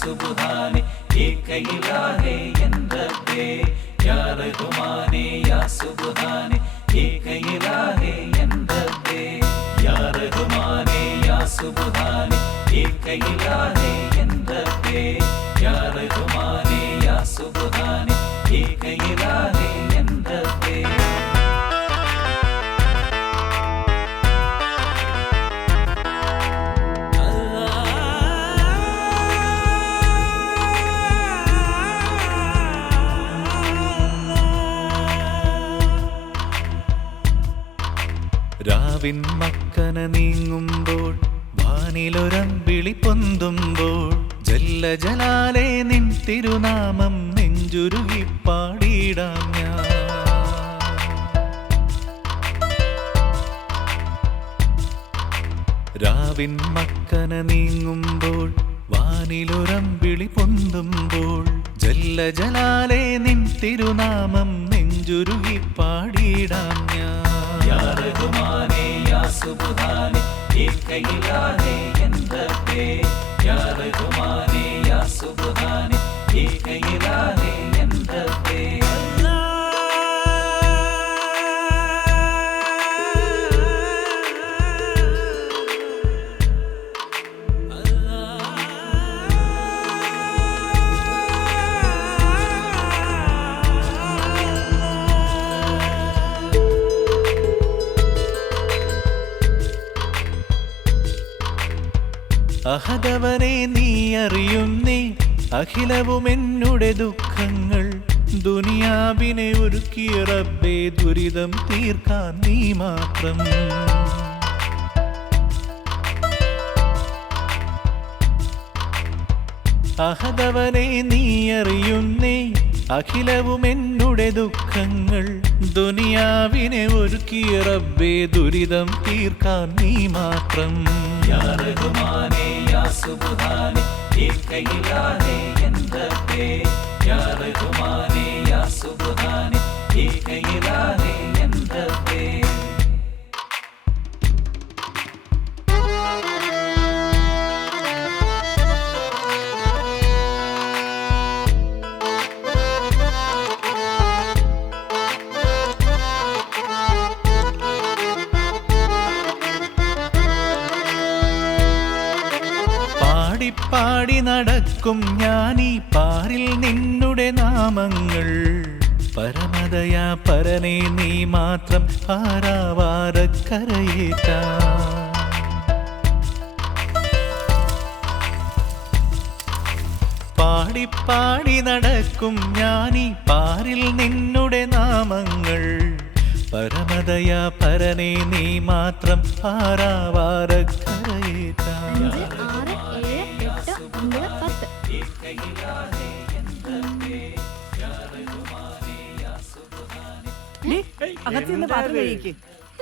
सुबहाने एक इलाहे यंदबे या रहमाने या सुबहाने एक इलाहे यंदबे या रहमाने या सुबहाने एक इलाहे यंदबे या रहमाने या सुबहाने एक इलाहे यंदबे രാവിൻ മക്കന നീങ്ങുമ്പോൾ വാനിലൊരമ്പിളി പൊന്തുമ്പോൾ ജല്ല ജലാലേ നിൻ തിരുനാമം നെഞ്ചുരുകി പാടിയിടാം ഞാൻ. രാവിൻ മക്കന നീങ്ങുമ്പോൾ വാനിലൊരമ്പിളി പൊന്തുമ്പോൾ ജല്ല ജലാലേ നിൻ തിരുനാമം നെഞ്ചുരുകി പാടിയിടാം ഞാൻ. या रहमाने या सुबहाने एक इलाहे यंदबे या रहमाने या सुबहाने एक इलाहे यंदबे അഹദവനെ നീ അറിയുന്നേ അഖിലവും എന്നുടെ ദുഃഖങ്ങൾ ദുനിയാവിനെ ഒരുക്കിയ റബ്ബേ ദുരിതം തീർക്കാൻ നീ മാത്രം. അഹദവനെ നീ അറിയുന്നേ അഖിലവും എന്നുടെ ദുഃഖങ്ങൾ ദുനിയാവിനെ ഒരുക്കിയ റബ്ബേ ദുരിതം തീർക്കാൻ നീ മാത്രം. या रहमाने या सुबहाने एक इलाहे यंदबे या रहमाने या सुबहाने एक इलाहे यंदबे പാടി നടക്കും ഞാനീ പാരിൽ നിന്നുടെ നാമങ്ങൾ പരമദയാ പരനേ നീ മാത്രം പാരാവാരക്കരയേറ്റാൻ. പാടി പാടി നടക്കും ഞാനീ പാരിൽ നിന്നുടെ നാമങ്ങൾ പരമദയാ പരനേ നീ മാത്രം പാരാവാരക്കരയേറ്റാൻ.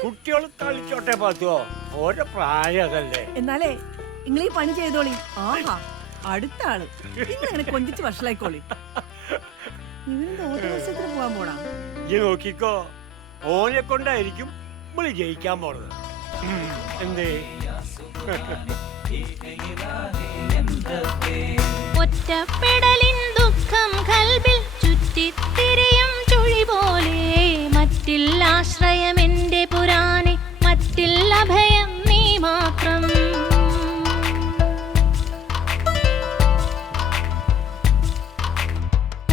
കുട്ടികൾ കളിച്ചോട്ടെ പത്തുവോ ഓരോ പ്രായമല്ലേ. എന്നാലേ നിങ്ങൾ ഈ പണി ചെയ്തോളി. ആഹാ അടുത്ത ആള് ഇങ്ങനെ കൊഞ്ചിച്ച് വഷളായിക്കോളി. ഇവനെന്താ ഓട്ടോമത്സരത്തിന് പോവാൻ പോണാ? ഈ നോക്കിക്കോ ഓനെ കൊണ്ടായിരിക്കും നമ്മള് ജയിക്കാൻ പോണത്. എന്തേ ഒറ്റപ്പെടലിൻ ദുഃഖം കൽബിൽ ചുറ്റിത്തിരിയും ചുഴി പോലെ മറ്റില്ല ആശ്രയം എന്റെ പുരാനെ മറ്റില്ല ഭയം നീ മാത്രം.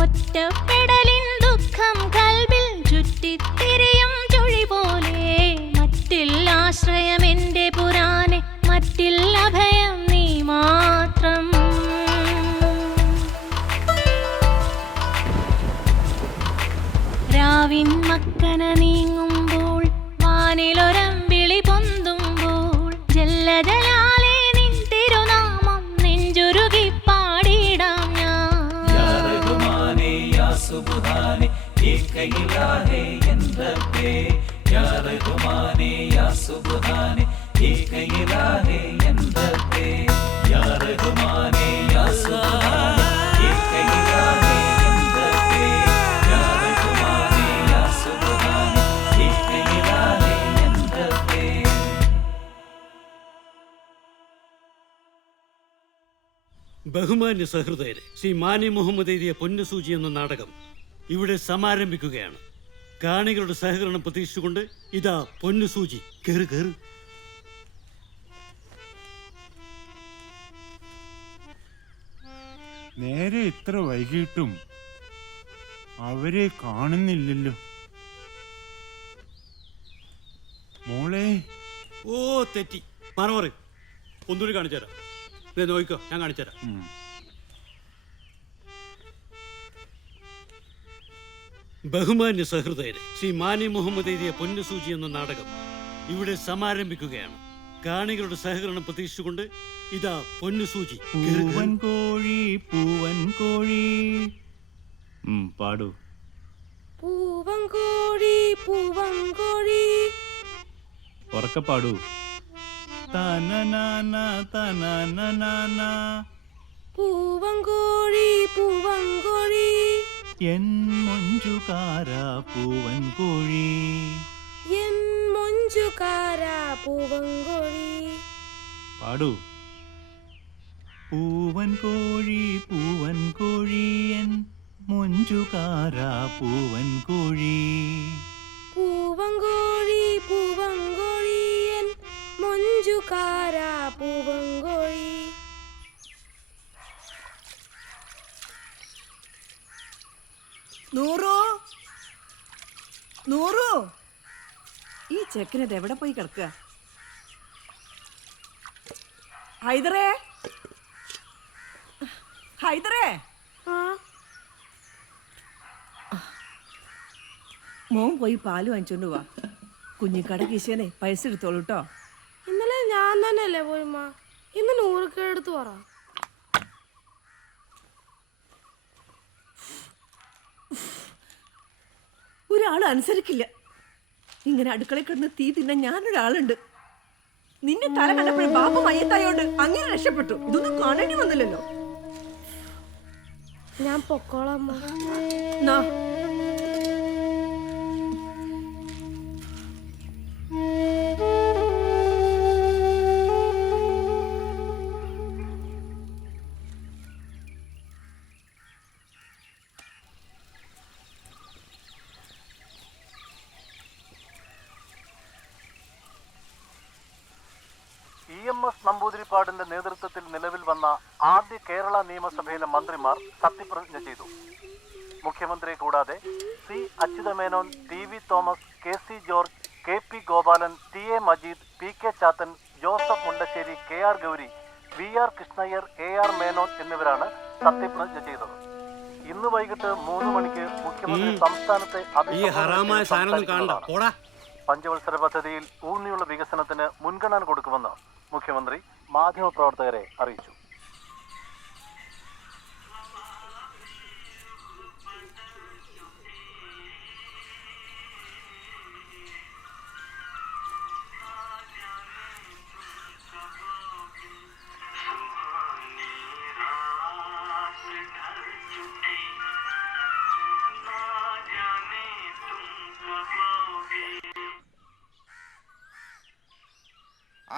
ഒറ്റപ്പെടലിൻ ദുഃഖം കൽബിൽ ചുറ്റിത്തിരിയും ചുഴി പോലെ മറ്റില്ല ആശ്രയം എന്റെ പുരാനെ മറ്റില്ല ഭയം നീ മാത്രം. രാവിൻ മക്കന നീങ്ങുമ്പോൾ വാനിലൊരമ്പിളി പൊന്തുമ്പോൾ ജല്ല ജലാലേ നിൻ തിരുനാമം നെഞ്ചുരുകി പാടിയിടാം ഞാൻ. या रहमाने या सुबहाने एक इलाहे यंदबे या रहमाने या सुबहाने एक इलाहे यंदबे या रहमाने या सुबहाने एक इलाहे यंदबे या रहमाने या सुबहाने एक इलाहे ബഹുമാന്യ സഹൃദയരെ, ശ്രീ മാനി മുഹമ്മദ് എഴുതിയ പൊന്നുസൂചി എന്ന നാടകം ഇവിടെ സമാരംഭിക്കുകയാണ്. കാണികളുടെ സഹകരണം പ്രതീക്ഷിച്ചുകൊണ്ട് ഇതാ പൊന്നുസൂചി. കേറ് കേറ്. നേരെ ഇത്ര വൈകിട്ടും അവരെ കാണുന്നില്ലല്ലോ. മോളെ. ഓ തെറ്റി, മറവറ്. ഒന്നുകൂടി കാണിച്ചു തരാം. നോക്കിക്കോ, ഞാൻ കാണിച്ചു തരാം. ബഹുമാന്യ സഹൃദയരെ, ശ്രീ മാനി മുഹമ്മദ് എഴുതിയ പൊന്നുസൂചി എന്ന നാടകം ഇവിടെ സമാരംഭിക്കുകയാണ്. കാണികളുടെ സഹകരണം പ്രതീക്ഷിച്ചുകൊണ്ട് ഇതാ പൊന്നുസൂചി. പൂവൻ കോഴി പൂവൻ കോഴി. പാടൂ. പൂവൻ കോഴി പൂവൻ കോഴി. ഉറക്കെ പാടൂ. തനനാന തനനാന. പൂവൻ കോഴി പൂവൻ കോഴി. എൻ മൊഞ്ചുകാര പൂവൻ കോഴി. എൻ മൊഞ്ചുകാര പൂവൻ കോഴി. പാടൂ. പൂവൻ കോഴി പൂവൻ കോഴി. എൻ മൊഞ്ചുകാര പൂവൻ കോഴി. പൂവൻ കോഴി പൂവൻ കോഴി. എൻ മൊഞ്ചുകാര പൂവൻ കോഴി. നൂറു, നൂറു, ഈ ചെക്കനത് എവിടെ പോയി കിടക്കുക? ഹൈദറേ, ഹൈദറേ. മോൻ പോയി പാല് വാങ്ങിച്ചോണ്ട് വാ. കുഞ്ഞിക്കട കീശേനെ പൈസ എടുത്തോളൂ കേട്ടോ. ഇന്നലെ ഞാൻ തന്നെയല്ലേ പോയിമ്മ. ഇന്ന് 100 എടുത്ത് പറ. ഒരാൾ അനുസരിക്കില്ല. ഇങ്ങനെ അടുക്കളയിൽ കിടന്ന് തീ തിന്നാൻ ഞാനൊരാളുണ്ട്. നിന്റെ തല കണ്ടപ്പോഴും ബാപ്പ മയ്യത്തായോണ്ട് അങ്ങനെ രക്ഷപ്പെട്ടു. ഇതൊന്നും കാണേണ്ടി വന്നില്ലല്ലോ. ഞാൻ പൊക്കോളാം. EMS നമ്പൂതിരിപ്പാടിന്റെ നേതൃത്വത്തിൽ നിലവിൽ വന്ന ആദ്യ കേരള നിയമസഭയിലെ മന്ത്രിമാർ സത്യപ്രതിജ്ഞ ചെയ്തു. മുഖ്യമന്ത്രി കൂടാതെ C. Achutha Menon, TV Thomas, KC George, KP Gopalan, TA Majeed, PK Chathan, Joseph Mundassery, KR Gauri, VR Krishna Iyer, AR Menon എന്നിവരാണ് സത്യപ്രതിജ്ഞ ചെയ്തത്. ഇന്ന് വൈകിട്ട് 3 മണിക്ക് മുഖ്യമന്ത്രി സംസ്ഥാനത്തെ പഞ്ചവത്സര പദ്ധതിയിൽ ഊന്നിയുള്ള വികസനത്തിന് മുൻഗണന കൊടുക്കുമെന്ന് മുഖ്യമന്ത്രി മാധ്യമപ്രവർത്തകരെ അറിയിച്ചു.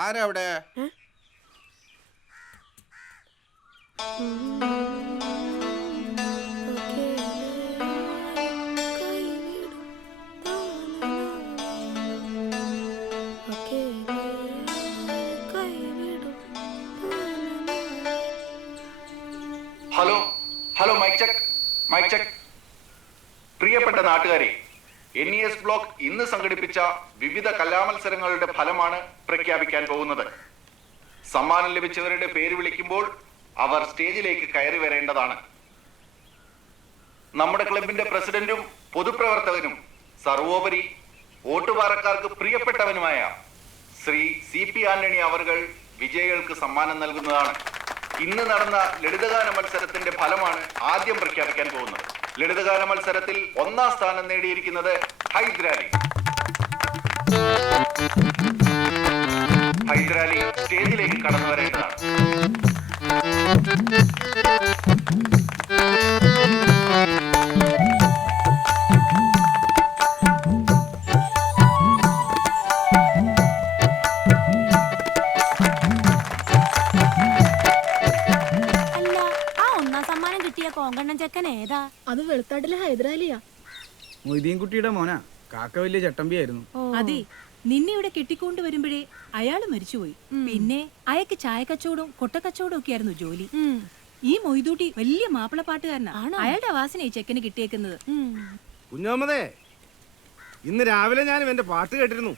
ആരവിടെ? Hello hello, mic check, mic check. പ്രിയപ്പെട്ട നാട്ടുകാരെ, NES ബ്ലോക്ക് ഇന്ന് സംഘടിപ്പിച്ച വിവിധ കലാമത്സരങ്ങളുടെ ഫലമാണ് പ്രഖ്യാപിക്കാൻ പോകുന്നത്. സമ്മാനം ലഭിച്ചവരുടെ പേര് വിളിക്കുമ്പോൾ അവർ സ്റ്റേജിലേക്ക് കയറി വരേണ്ടതാണ്. നമ്മുടെ ക്ലബിന്റെ പ്രസിഡന്റും പൊതുപ്രവർത്തകനും സർവോപരി ഓട്ടുപാറക്കാർക്ക് പ്രിയപ്പെട്ടവനുമായ ശ്രീ CP ആന്റണി അവർകൾ വിജയികൾക്ക് സമ്മാനം നൽകുന്നതാണ്. ഇന്ന് നടന്ന ലളിതഗാന മത്സരത്തിന്റെ ഫലമാണ് ആദ്യം പ്രഖ്യാപിക്കാൻ പോകുന്നത്. ലളിതഗാന മത്സരത്തിൽ 1ാം സ്ഥാനം നേടിയിരിക്കുന്നത് ഹൈദരാലി. ഹൈദരാലി സ്റ്റേജിലേക്ക് കടന്നു വരേണ്ടതാണ്. അല്ല, ചെക്കൻ ഏതാ? അത് വെളുത്താട്ടിലെ ഹൈദരാലിയാ. മൊയ്തീൻ കുട്ടിയുടെ മോനാ. കാക്ക വലിയ ചട്ടമ്പിയായിരുന്നു. അതെ, നിന്നെ ഇവിടെ കെട്ടിക്കൊണ്ട് വരുമ്പോഴേ അയാള് മരിച്ചുപോയി. പിന്നെ അയാൾക്ക് ചായക്കച്ചവടവും കൊട്ടക്കച്ചവടവും ഒക്കെ ആയിരുന്നു ജോലി. ഈ മൊയ്തൂട്ടി വലിയ മാപ്പിളപ്പാട്ടുകാരനാ. അയാളുടെ വാസന ഈ ചെക്കന് കിട്ടിയേക്കുന്നത്. കുഞ്ഞോമതേ, ഇന്ന് രാവിലെ ഞാനും എന്റെ പാട്ട് കേട്ടിരുന്നു.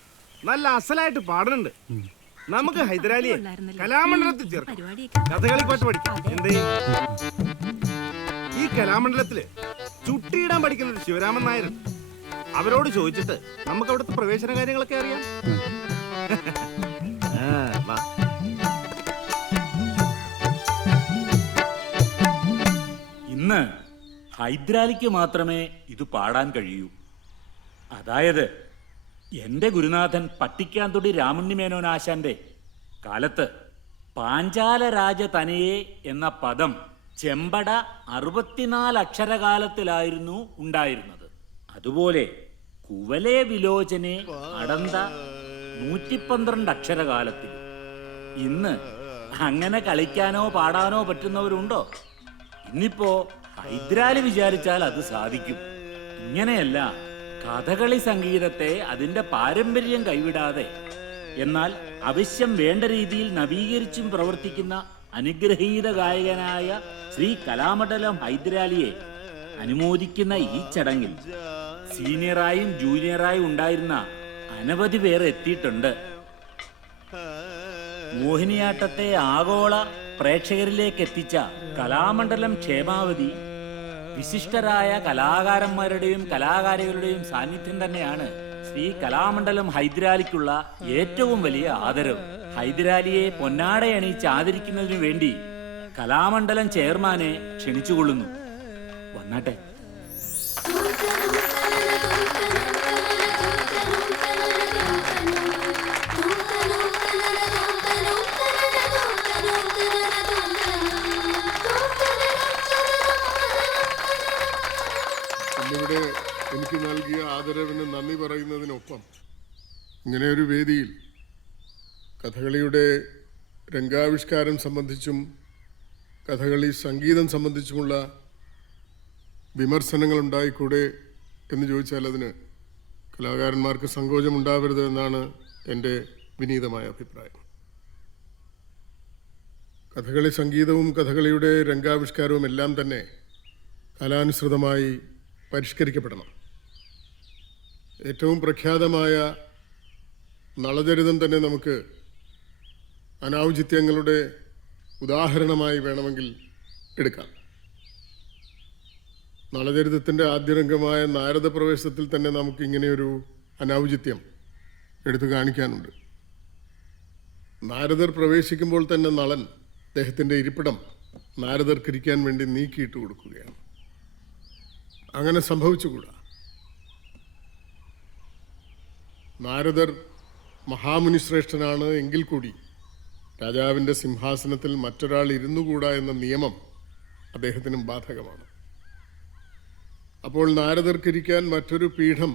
നല്ല അസലായിട്ട് പാടുന്നുണ്ട്. നമുക്ക് ഹൈദരാലിയെ കലാമണ്ഡലത്തിൽ ചേർക്കാം. കഥകളി പാട്ട് പഠിക്കാം. എന്തേ, ഈ കലാമണ്ഡലത്തില് ചുട്ടിയിടാൻ പഠിക്കുന്നത് ശിവരാമൻ നായർ. അവരോട് ചോദിച്ചിട്ട് നമുക്ക് അവിടുത്തെ പ്രവേശന കാര്യങ്ങളൊക്കെ അറിയാം. ഇന്ന് ഹൈദരാലിക്ക് മാത്രമേ ഇത് പാടാൻ കഴിയൂ. അതായത് എൻ്റെ ഗുരുനാഥൻ പട്ടിക്കാന്തൊടി രാമുണ്ണിമേനോനാശാന്റെ കാലത്ത് പാഞ്ചാല രാജ തനയെ എന്ന പദം ചെമ്പട 64 അക്ഷരകാലത്തിലായിരുന്നു ഉണ്ടായിരുന്നത്. അതുപോലെ കുവലേ വിലോചനെ അടന്ത 112 അക്ഷരകാലത്തിൽ. ഇന്ന് അങ്ങനെ കളിക്കാനോ പാടാനോ പറ്റുന്നവരുണ്ടോ? ഇന്നിപ്പോ ഹൈദരാലി വിചാരിച്ചാൽ അത് സാധിക്കും. ഇങ്ങനെയല്ല, കഥകളി സംഗീതത്തെ അതിന്റെ പാരമ്പര്യം കൈവിടാതെ എന്നാൽ അവശ്യം വേണ്ട രീതിയിൽ നവീകരിച്ചും പ്രവർത്തിക്കുന്ന അനുഗ്രഹീത ഗായകനായ ശ്രീ കലാമണ്ഡലം ഹൈദരാലിയെ അനുമോദിക്കുന്ന ഈ ചടങ്ങിൽ സീനിയറായും ജൂനിയറായും ഉണ്ടായിരുന്ന അനവധി പേർ എത്തിയിട്ടുണ്ട്. മോഹിനിയാട്ടത്തെ ആഗോള പ്രേക്ഷകരിലേക്ക് എത്തിച്ച കലാമണ്ഡലം ക്ഷേമാവതി വിശിഷ്ടരായ കലാകാരന്മാരുടെയും കലാകാരികളുടെയും സാന്നിധ്യം തന്നെയാണ് ശ്രീ കലാമണ്ഡലം ഹൈദരാലിക്കുള്ള ഏറ്റവും വലിയ ആദരവ്. ഹൈദരാലിയെ പൊന്നാടയണിയിച്ച് ആദരിക്കുന്നതിനു വേണ്ടി കലാമണ്ഡലം ചെയർമാനെ ക്ഷണിച്ചുകൊള്ളുന്നു. വന്നാട്ടെ. ഇന്നിവിടെ എനിക്ക് നൽകിയ ആദരവിന് നന്ദി പറയുന്നതിനൊപ്പം ഇങ്ങനെയൊരു വേദിയിൽ കഥകളിയുടെ രംഗാവിഷ്കാരം സംബന്ധിച്ചും കഥകളി സംഗീതം സംബന്ധിച്ചുമുള്ള വിമർശനങ്ങൾ ഉണ്ടായിക്കൂടെ എന്ന് ചോദിച്ചാൽ അതിന് കലാകാരന്മാർക്ക് സങ്കോചമുണ്ടാവരുത് എന്നാണ് എൻ്റെ വിനീതമായ അഭിപ്രായം. കഥകളി സംഗീതവും കഥകളിയുടെ രംഗാവിഷ്കാരവും എല്ലാം തന്നെ കാലാനുസൃതമായി പരിഷ്കരിക്കപ്പെടണം. ഏറ്റവും പ്രഖ്യാതമായ നളചരിതം തന്നെ നമുക്ക് അനൗചിത്യങ്ങളുടെ ഉദാഹരണമായി വേണമെങ്കിൽ എടുക്കാം. നളചരിതത്തിൻ്റെ ആദ്യരംഗമായ നാരദ പ്രവേശത്തിൽ തന്നെ നമുക്ക് ഇങ്ങനെയൊരു അനൗചിത്യം എടുത്തു കാണിക്കാനുണ്ട്. നാരദർ പ്രവേശിക്കുമ്പോൾ തന്നെ നളൻ അദ്ദേഹത്തിൻ്റെ ഇരിപ്പിടം നാരദർക്കിരിക്കാൻ വേണ്ടി നീക്കിയിട്ട് കൊടുക്കുകയാണ്. അങ്ങനെ സംഭവിച്ചുകൂടാ. നാരദർ മഹാമുനി ശ്രേഷ്ഠനാണ് എങ്കിൽ കൂടി രാജാവിൻ്റെ സിംഹാസനത്തിൽ മറ്റൊരാൾ ഇരുന്നുകൂടാ എന്ന നിയമം അദ്ദേഹത്തിനും ബാധകമാണ്. അപ്പോൾ നാരദർക്കിരിക്കാൻ മറ്റൊരു പീഠം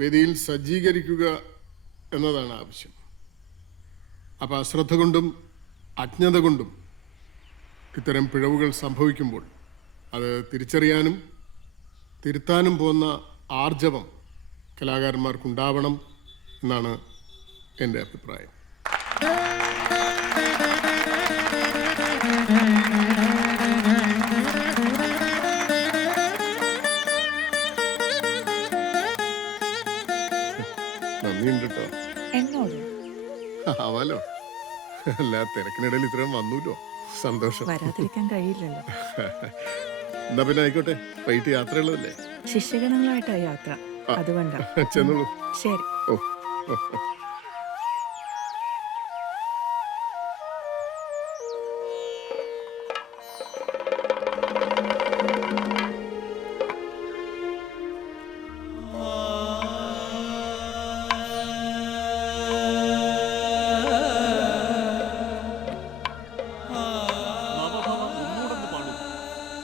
വേദിയിൽ സജ്ജീകരിക്കുക എന്നതാണ് ആവശ്യം. അപ്പോൾ അശ്രദ്ധ കൊണ്ടും അജ്ഞത കൊണ്ടും ഇത്തരം പിഴവുകൾ സംഭവിക്കുമ്പോൾ അത് തിരിച്ചറിയാനും തിരുത്താനും പോകുന്ന ആർജവം കലാകാരന്മാർക്കുണ്ടാവണം എന്നാണ് എൻ്റെ അഭിപ്രായം. നന്ദിയുണ്ട് കേട്ടോ. ആവാലോ, അല്ല തിരക്കിനിടയിൽ ഇത്രയും വന്നൂല്ലോ. സന്തോഷം. വരാതിരിക്കാൻ കഴിയില്ലല്ലോ. എന്നാ പിന്നെ ആയിക്കോട്ടെ, വൈകിട്ട് യാത്രയുള്ളതല്ലേ? ശിഷ്യഗണങ്ങളായിട്ടാ യാത്ര, അതുകൊണ്ടാ. ചെന്നോളൂ. ശരി. ഓ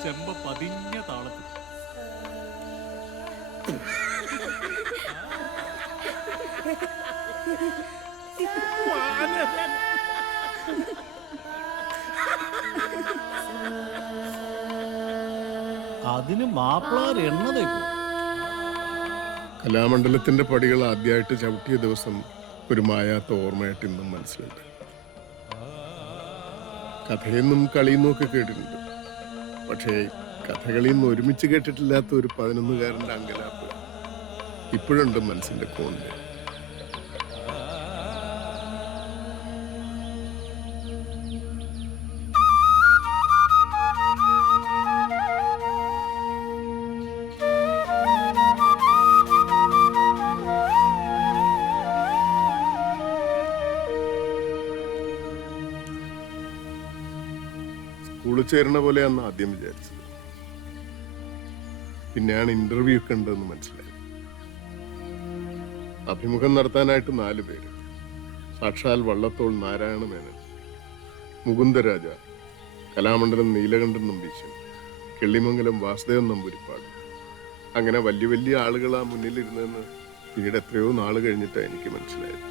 ചെമ്പ പതിഞ്ഞ താളത്തിൽ. അതിന് മാപ്പിളാർ എണ്ണതേ കലാമണ്ഡലത്തിന്റെ പടികൾ ആദ്യമായിട്ട് ചവിട്ടിയ ദിവസം ഒരു മായാത്ത ഓർമ്മയായിട്ട് ഇന്നും മനസ്സിലുണ്ട്. കഥയെന്നും കളിയെന്നും ഒക്കെ കേട്ടിട്ടുണ്ട്. പക്ഷേ കഥകളിൽ നിന്ന് ഒരുമിച്ച് കേട്ടിട്ടില്ലാത്ത ഒരു 11-കാരൻ്റെ അങ്കലാപ്പ് ഇപ്പോഴുണ്ട് മനസ്സിന്റെ കോണില്. സ്കൂളിൽ ചേരുന്ന പോലെ അന്ന് ആദ്യം വിചാരിച്ചത്. പിന്നെയാണ് ഇന്റർവ്യൂ ഒക്കെ ഉണ്ടെന്ന് മനസ്സിലായത്. അഭിമുഖം നടത്താനായിട്ട് 4 പേര്. സാക്ഷാൽ വള്ളത്തോൾ നാരായണ മേനൻ, മുകുന്ദരാജ, കലാമണ്ഡലം നീലകണ്ഠൻ നമ്പീശൻ, കിള്ളിമംഗലം വാസുദേവൻ നമ്പൂരിപ്പാട്. അങ്ങനെ വലിയ വലിയ ആളുകളാ മുന്നിലിരുന്നെന്ന് പിന്നീട് എത്രയോ നാൾ കഴിഞ്ഞിട്ടാണ് എനിക്ക് മനസ്സിലായത്.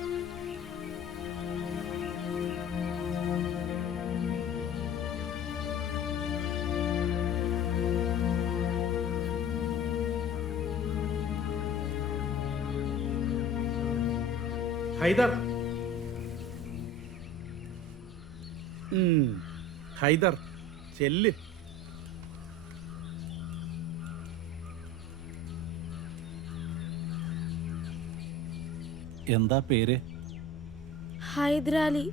ഹൈദർ, ഹൈദർ ചെല്ല്. എന്താ പേര്? ഹൈദരാലി.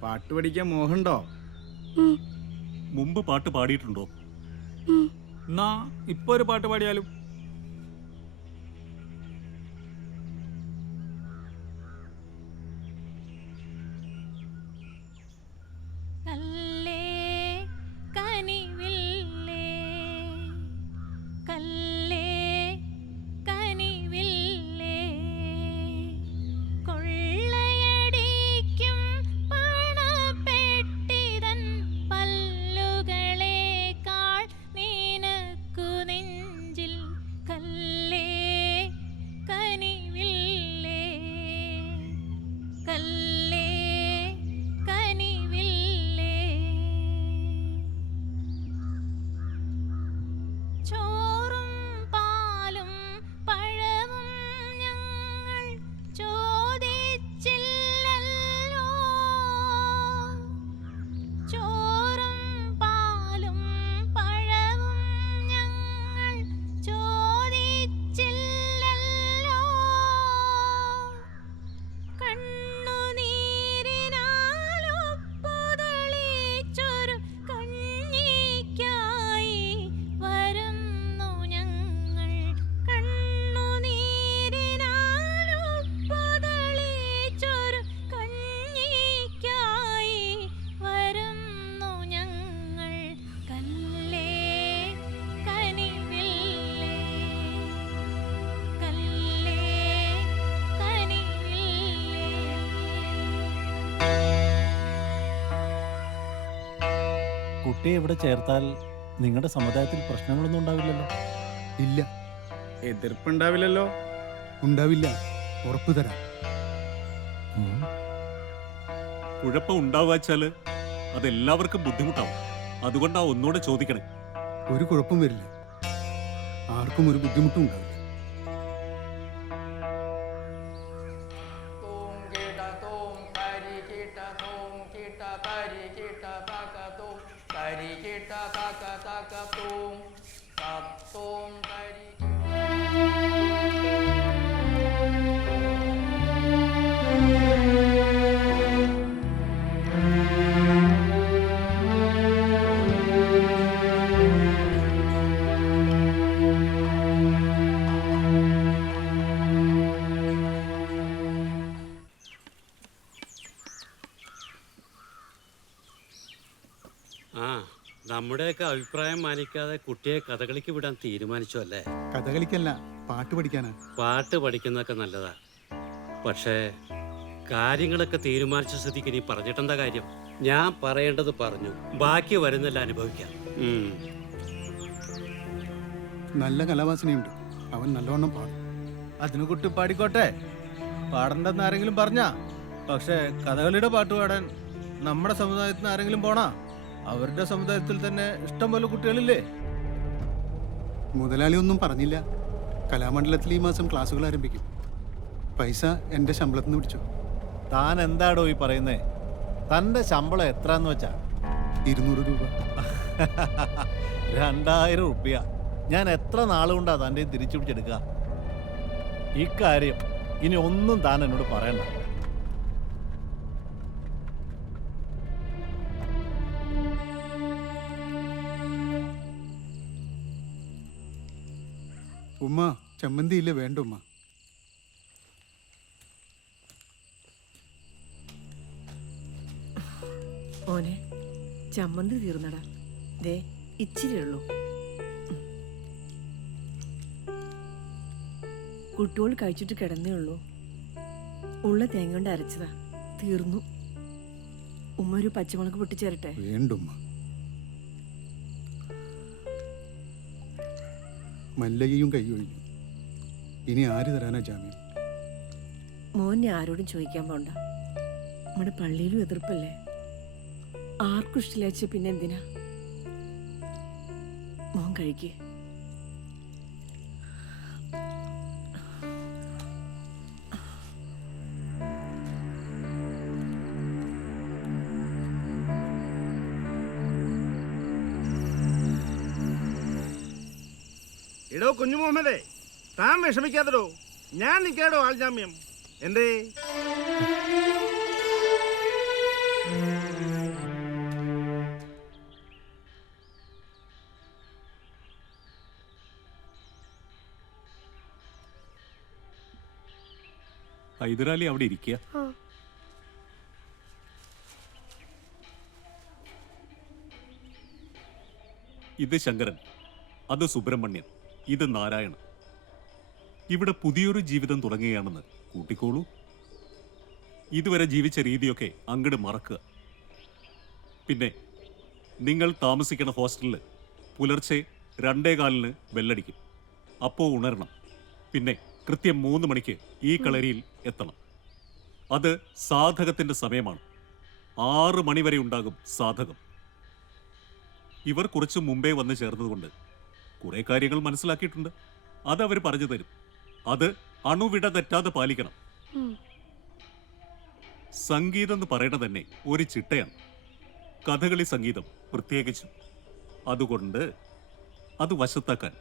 പാട്ട് പഠിക്കാൻ മോഹമുണ്ടോ? മുമ്പ് പാട്ട് പാടിയിട്ടുണ്ടോ? എന്നാ ഇപ്പൊ ഒരു പാട്ട് പാടിയാലും. കുട്ടിയെ ഇവിടെ ചേർത്താൽ നിങ്ങളുടെ സമുദായത്തിൽ പ്രശ്നങ്ങളൊന്നും ഉണ്ടാവില്ലല്ലോ? ഇല്ല. എതിർപ്പുണ്ടാവില്ലല്ലോ? ഉണ്ടാവില്ല, ഉറപ്പു തരാം. കുഴപ്പം ഉണ്ടാവുകച്ചാല് അതെല്ലാവർക്കും ബുദ്ധിമുട്ടാവും. അതുകൊണ്ടാ ഒന്നുകൂടെ ചോദിക്കണേ. ഒരു കുഴപ്പം വരില്ല, ആർക്കും ഒരു ബുദ്ധിമുട്ടും ഉണ്ടാവില്ല. നമ്മുടെയൊക്കെ അഭിപ്രായം മാനിക്കാതെ കുട്ടിയെ കഥകളിക്ക് വിടാൻ തീരുമാനിച്ചു അല്ലേ? കഥകളിക്കല്ല, പാട്ട് പഠിക്കാനാ. പാട്ട് പഠിക്കുന്നതൊക്കെ നല്ലതാ. പക്ഷേ കാര്യങ്ങളൊക്കെ തീരുമാനിച്ച സ്ഥിതിക്ക് നീ പറഞ്ഞിട്ടെന്താ കാര്യം? ഞാൻ പറയേണ്ടത് പറഞ്ഞു, ബാക്കി വരുന്നില്ല അനുഭവിക്കാം. നല്ല കലാവാസനയുണ്ട്, അവൻ നല്ലവണ്ണം പാടും. അതിന് കുട്ടി പാടിക്കോട്ടെ, പാടണ്ടെന്ന് ആരെങ്കിലും പറഞ്ഞാ? പക്ഷേ കഥകളിയുടെ പാട്ട് പാടാൻ നമ്മുടെ സമുദായത്തിൽ നിന്ന് ആരെങ്കിലും പോണാ? അവരുടെ സമുദായത്തിൽ തന്നെ ഇഷ്ടം പോലെ കുട്ടികളില്ലേ? മുതലാളി ഒന്നും പറഞ്ഞില്ല. കലാമണ്ഡലത്തിൽ ഈ മാസം ക്ലാസ്സുകൾ ആരംഭിക്കും. പൈസ എൻ്റെ ശമ്പളത്തിൽ നിന്ന് പിടിച്ചു. താൻ എന്താടോ ഈ പറയുന്നേ? തൻ്റെ ശമ്പളം എത്രന്ന് വെച്ചാ? 200 രൂപ. 2000 റുപ്യ. ഞാൻ എത്ര നാളുകൊണ്ടാ തൻ്റെ തിരിച്ചു പിടിച്ചെടുക്കുക? ഇക്കാര്യം ഇനി ഒന്നും താൻ എന്നോട് പറയണ്ട. ഉമ്മ ചമ്മന്തി ഇല്ല? വേണ്ട ഉമ്മ. മോനെ ചമ്മന്തി തീർന്നടാ. ദേ ഇച്ചിരി ഉള്ളൂ. കുട്ടികൾ കഴിച്ചിട്ട് കിടന്നേ ഉള്ളൂ. ഉള്ള തേങ്ങ കൊണ്ട് അരച്ചതാ, തീർന്നു. ഉമ്മ ഒരു പച്ചമുളക് പൊട്ടിച്ചേരട്ടെ? വേണ്ടുമ്മ. മല്ലയ്യയും കൈ ഒഴിഞ്ഞു. ഇനി ആര് തരാനാ ജാമ്യം? മോനെ ആരോടും ചോദിക്കാൻ പോണ്ട. നമ്മുടെ പള്ളിയിലും എതിർപ്പല്ലേ. ആർക്കും ഇഷ്ടമില്ലാച്ച പിന്നെ എന്തിനാ? മോൻ കഴിക്കേ. എടോ കുഞ്ഞു മുഹമ്മദേ, താൻ വിഷമിക്കാത്തടോ. ഞാൻ നിൽക്കാടോ ആൾ ജാമ്യം. എന്തേ? ഹൈദരാലി അവിടെ ഇരിക്കുക. ഇത് ശങ്കരൻ, അത് സുബ്രഹ്മണ്യൻ, ഇത് നാരായണൻ. ഇവിടെ പുതിയൊരു ജീവിതം തുടങ്ങുകയാണെന്ന് കൂട്ടിക്കോളൂ. ഇതുവരെ ജീവിച്ച രീതിയൊക്കെ അങ്ങട് മറക്കുക. പിന്നെ നിങ്ങൾ താമസിക്കുന്ന ഹോസ്റ്റലിൽ പുലർച്ചെ 2:15 ബെല്ലടിക്കും. അപ്പോൾ ഉണരണം. പിന്നെ കൃത്യം 3 മണിക്ക് ഈ കളരിയിൽ എത്തണം. അത് സാധകത്തിന്റെ സമയമാണ്. 6 മണി വരെ ഉണ്ടാകും സാധകം. ഇവർ കുറച്ച് മുമ്പേ വന്ന് ചേർന്നതുകൊണ്ട് കുറെ കാര്യങ്ങൾ മനസ്സിലാക്കിയിട്ടുണ്ട്. അത് അവർ പറഞ്ഞു തരും. അത് അണുവിട തെറ്റാതെ പാലിക്കണം. സംഗീതം എന്ന് പറയുന്നത് തന്നെ ഒരു ചിട്ടയാണ്, കഥകളി സംഗീതം പ്രത്യേകിച്ചും. അതുകൊണ്ട് അത് വശത്താക്കാൻ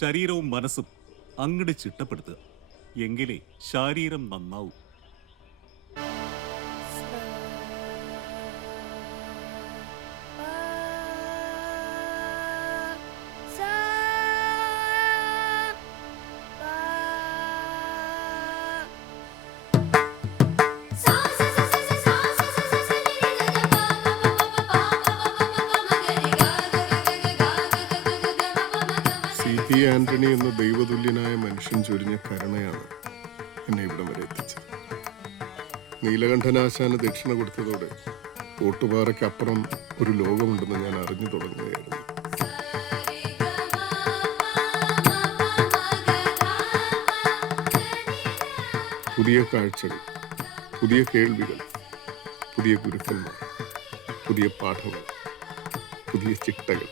ശരീരവും മനസ്സും അങ്ങട് ചിട്ടപ്പെടുത്തുക. എങ്കിലേ ശാരീരം നന്നാവൂ. C.P. ആന്റണി എന്ന ദൈവതുല്യനായ മനുഷ്യൻ ചൊരിഞ്ഞ കരുണയാണ് എന്നെ ഇവിടം വരെ എത്തിച്ചത്. നീലകണ്ഠനാശാന് ദക്ഷിണ കൊടുത്തതോടെ ഓട്ടുപാറയ്ക്കപ്പുറം ഒരു ലോകമുണ്ടെന്ന് ഞാൻ അറിഞ്ഞു തുടങ്ങുകയായിരുന്നു. പുതിയ കാഴ്ചകൾ, പുതിയ കേൾവികൾ, പുതിയ ഗുരുക്കന്മാർ, പുതിയ പാഠങ്ങൾ, പുതിയ ചിട്ടകൾ,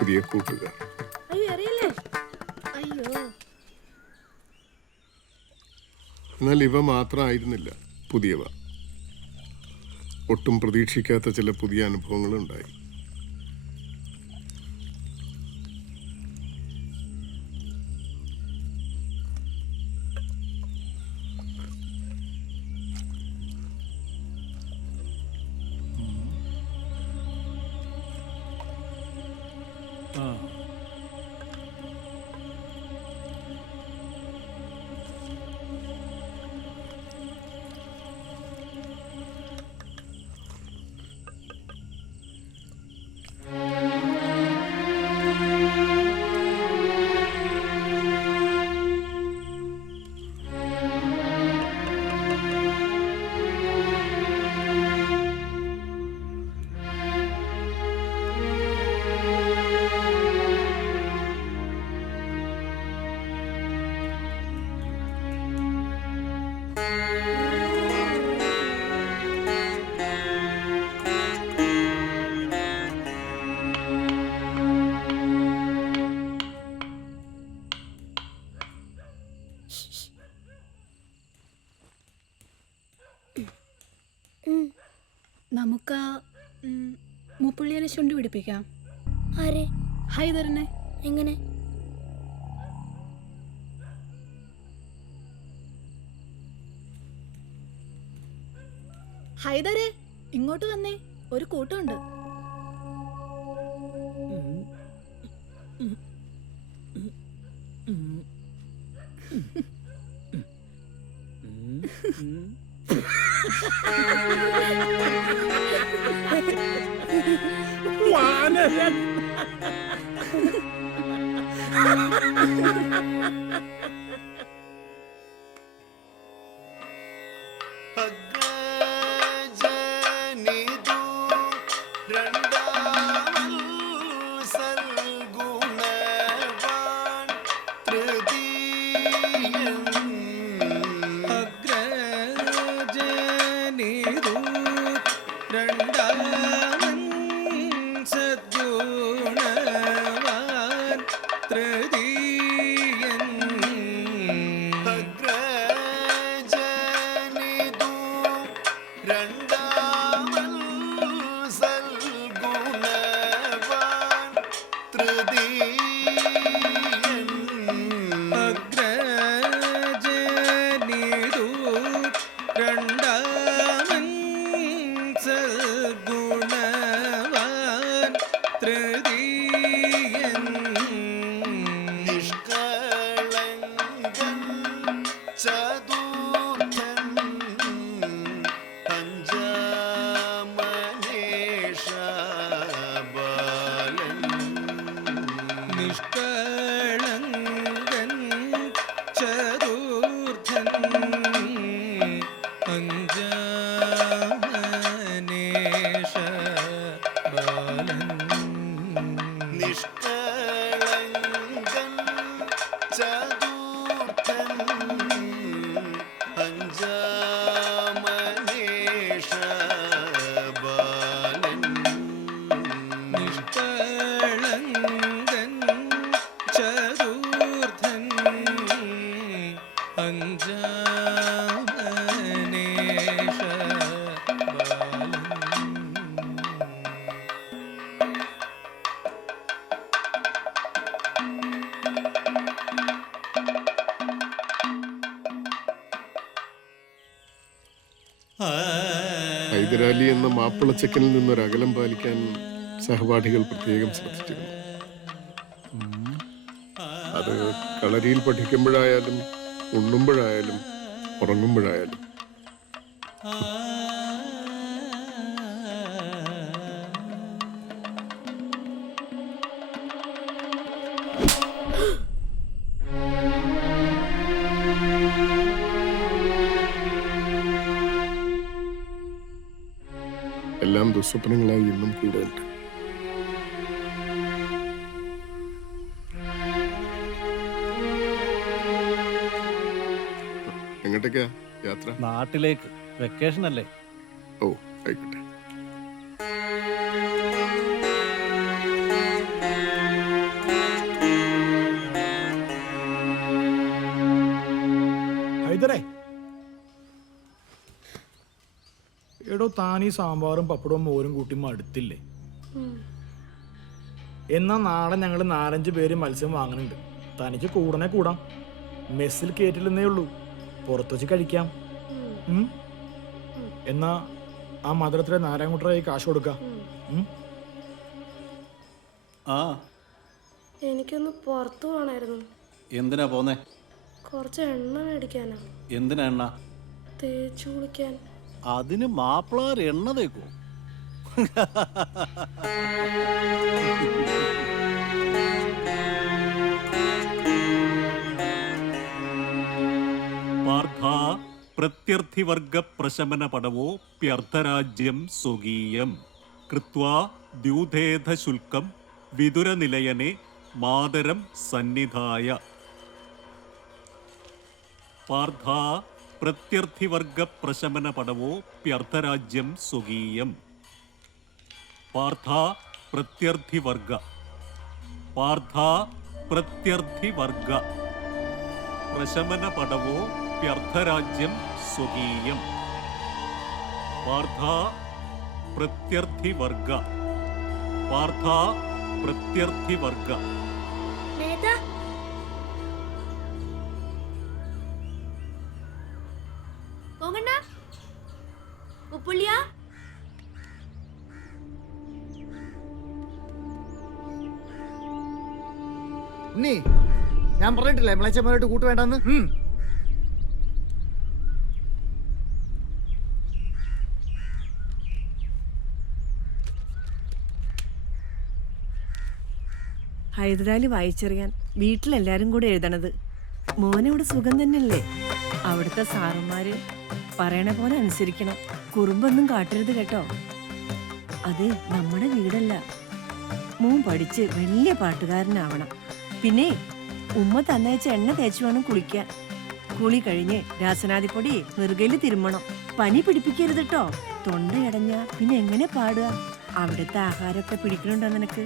പുതിയ കൂട്ടുകാർ. എന്നാൽ ഇവ മാത്രമായിരുന്നില്ല പുതിയവ. ഒട്ടും പ്രതീക്ഷിക്കാത്ത ചില പുതിയ അനുഭവങ്ങളുണ്ടായി. മുപ്പുള്ളിയെ ചുണ്ടു പിടിപ്പിക്കാം. ആരെ? ഹൈദറിനെ. എങ്ങനെ? ഹൈദരെ ഇങ്ങോട്ട് വന്നേ, ഒരു കൂട്ടമുണ്ട്. വാനരൻ. ഹൈദരാലി എന്ന മാപ്പിളച്ചക്കനിൽ നിന്നൊരകലം പാലിക്കാൻ സഹപാഠികൾ പ്രത്യേകം ശ്രദ്ധിച്ചിരുന്നു. അത് കളരിയിൽ പഠിക്കുമ്പോഴായാലും ഉണ്ണുമ്പോഴായാലും ഉറങ്ങുമ്പോഴായാലും. എല്ലാം ദുസ്വപ്നങ്ങളായി ഇന്നും കൂടെയുണ്ട്. എങ്ങോട്ടേക്കാ യാത്ര? നാട്ടിലേക്ക്. വെക്കേഷൻ അല്ലേ? ഓ ആയിക്കോട്ടെ. ഹൈദരേ, എടോ താൻ ഈ സാമ്പാറും പപ്പടവും മോരും കൂട്ടി മടുത്തില്ലേ? എന്നാ നാളെ ഞങ്ങൾ 4-5 പേര് മത്സ്യം വാങ്ങുന്നുണ്ട്. തനിക്ക് കൂടനെ കൂടാം. മെസ്സിൽ കയറ്റില്ലെന്നേ ഉള്ളൂ, പുറത്തു വെച്ച് കഴിക്കാം. എന്നാ ആ മധുരത്തിലെ നാരായണക്കുട്ടറായി കാശ് കൊടുക്കാം. എനിക്കൊന്ന് പുറത്തു പോണായിരുന്നു. എന്തിനാ പോന്നേ? കുറച്ച് എണ്ണ മേടിക്കാനാ. എന്തിനാ എണ്ണ? തേച്ചു കുളിക്കാൻ. അതിന് മാപ്പിളാർ എണ്ണ തേക്കോ? പാർത്ഥ പ്രത്യർത്ഥിവർഗ പ്രശമന പടവോ പ്യർത്ഥരാജ്യം സ്വകീയം കൃത്വാ ദ്യൂതേധ ശുൽക്കം വിതുരനിലയനെ മാതരം സന്നിധായ. പാർത്ഥ പ്രത്യർത്ഥിവർഗ പ്രശമന പടവോ പ്യർത്ഥരാജ്യം സ്വകീയം. പാർത്ഥ പ്രത്യർത്ഥിവർഗ. പാർത്ഥ പ്രത്യർത്ഥിവർഗ പ്രശമന പടവോ പ്യർത്ഥരാജ്യം സ്വകീയം. പാർത്ഥ പ്രത്യർത്ഥിവർഗ പാർത്ഥ പ്രത്യർത്ഥി വർഗ. ഞാൻ പറഞ്ഞിട്ടില്ലേ മിളച്ചമ്മനായിട്ട് കൂട്ട് വേണ്ടെന്ന്. ഹൈദരാലി വായിച്ചറിയാൻ വീട്ടിലെല്ലാരും കൂടെ എഴുതണത്. മോനവിടെ സുഖം തന്നെയല്ലേ? അവിടുത്തെ സാറന്മാര് പറയണ പോലെ അനുസരിക്കണം. കുറുമ്പൊന്നും കാട്ടരുത് കേട്ടോ. അത് നമ്മുടെ വീടല്ല. മോൻ പഠിച്ച് വലിയ പാട്ടുകാരനാവണം. പിന്നെ ഉമ്മ തന്നയച്ച എണ്ണ തേച്ച് വേണം കുളിക്കാൻ. കുളി കഴിഞ്ഞ് രാസനാദിപ്പൊടി നെറുകയില് തിരുമ്മണം. പനി പിടിപ്പിക്കരുത് കേട്ടോ. തൊണ്ടയടഞ്ഞ പിന്നെ എങ്ങനെ പാടുക? അവിടുത്തെ ആഹാരമൊക്കെ പിടിക്കണുണ്ടോ നിനക്ക്?